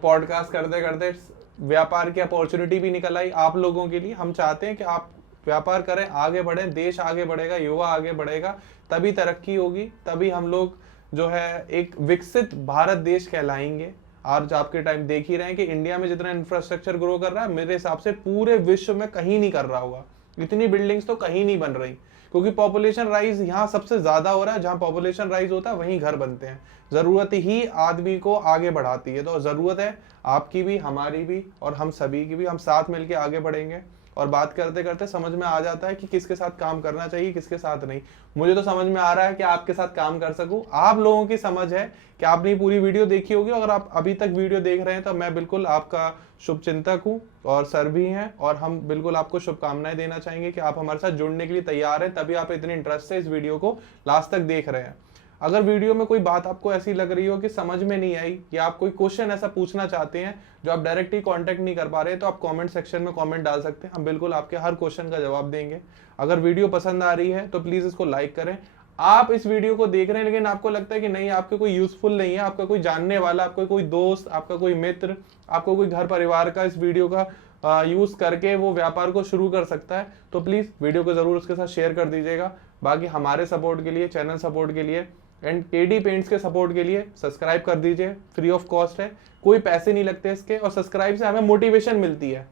पॉडकास्ट करते करते व्यापार की अपॉर्चुनिटी भी निकल आई आप लोगों के लिए। हम चाहते हैं कि आप व्यापार करें, आगे बढ़ें, देश आगे बढ़ेगा, युवा आगे बढ़ेगा, तभी तरक्की होगी, तभी हम लोग जो है एक विकसित भारत देश कहलाएंगे। आज आपके टाइम देख ही रहे हैं कि इंडिया में जितना इंफ्रास्ट्रक्चर ग्रो कर रहा है, मेरे हिसाब से पूरे विश्व में कहीं नहीं कर रहा होगा। इतनी बिल्डिंग्स तो कहीं नहीं बन रही, क्योंकि पॉपुलेशन राइज यहाँ सबसे ज्यादा हो रहा है। जहाँ पॉपुलेशन राइज होता है वहीं घर बनते हैं। जरूरत ही आदमी को आगे बढ़ाती है, तो जरूरत है आपकी भी, हमारी भी और हम सभी की भी। हम साथ मिलकर आगे बढ़ेंगे और बात करते करते समझ में आ जाता है कि किसके साथ काम करना चाहिए, किसके साथ नहीं। मुझे तो समझ में आ रहा है कि आपके साथ काम कर सकूं। आप लोगों की समझ है कि आपने पूरी वीडियो देखी होगी। अगर आप अभी तक वीडियो देख रहे हैं तो मैं बिल्कुल आपका शुभचिंतक हूं और सर भी हैं, और हम बिल्कुल आपको शुभकामनाएं देना चाहेंगे कि आप हमारे साथ जुड़ने के लिए तैयार हैं, तभी आप इतने इंटरेस्ट से इस वीडियो को लास्ट तक देख रहे हैं। अगर वीडियो में कोई बात आपको ऐसी लग रही हो कि समझ में नहीं आई, या आप कोई क्वेश्चन ऐसा पूछना चाहते हैं जो आप डायरेक्टली कांटेक्ट नहीं कर पा रहे, तो आप कमेंट सेक्शन में कमेंट डाल सकते हैं। हम बिल्कुल आपके हर क्वेश्चन का जवाब देंगे। अगर वीडियो पसंद आ रही है तो प्लीज इसको लाइक करें। आप इस वीडियो को देख रहे हैं लेकिन आपको लगता है कि नहीं, आपके कोई यूजफुल नहीं है, आपका कोई जानने वाला, आपका कोई दोस्त, आपका कोई मित्र, आपको कोई घर परिवार का इस वीडियो का यूज करके वो व्यापार को शुरू कर सकता है, तो प्लीज वीडियो को जरूर उसके साथ शेयर कर दीजिएगा। बाकी हमारे सपोर्ट के लिए, चैनल सपोर्ट के लिए एंड केडी पेंट्स के सपोर्ट के लिए सब्सक्राइब कर दीजिए। फ्री ऑफ कॉस्ट है, कोई पैसे नहीं लगते इसके, और सब्सक्राइब से हमें मोटिवेशन मिलती है।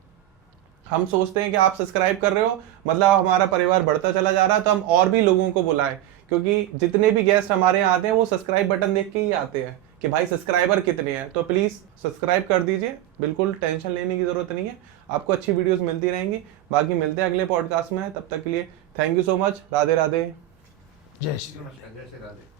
हम सोचते हैं कि आप सब्सक्राइब कर रहे हो मतलब हमारा परिवार बढ़ता चला जा रहा है, तो हम और भी लोगों को बुलाएं, क्योंकि जितने भी गेस्ट हमारे यहाँ आते हैं वो सब्सक्राइब बटन देख के ही आते हैं कि भाई सब्सक्राइबर कितने हैं। तो प्लीज सब्सक्राइब कर दीजिए, बिल्कुल टेंशन लेने की जरूरत नहीं है, आपको अच्छी वीडियोस मिलती रहेंगी। बाकी मिलते हैं अगले पॉडकास्ट में, तब तक के लिए thank you so much. Radhe Radhe, जय श्री नमस्कार, जय श्री राधे।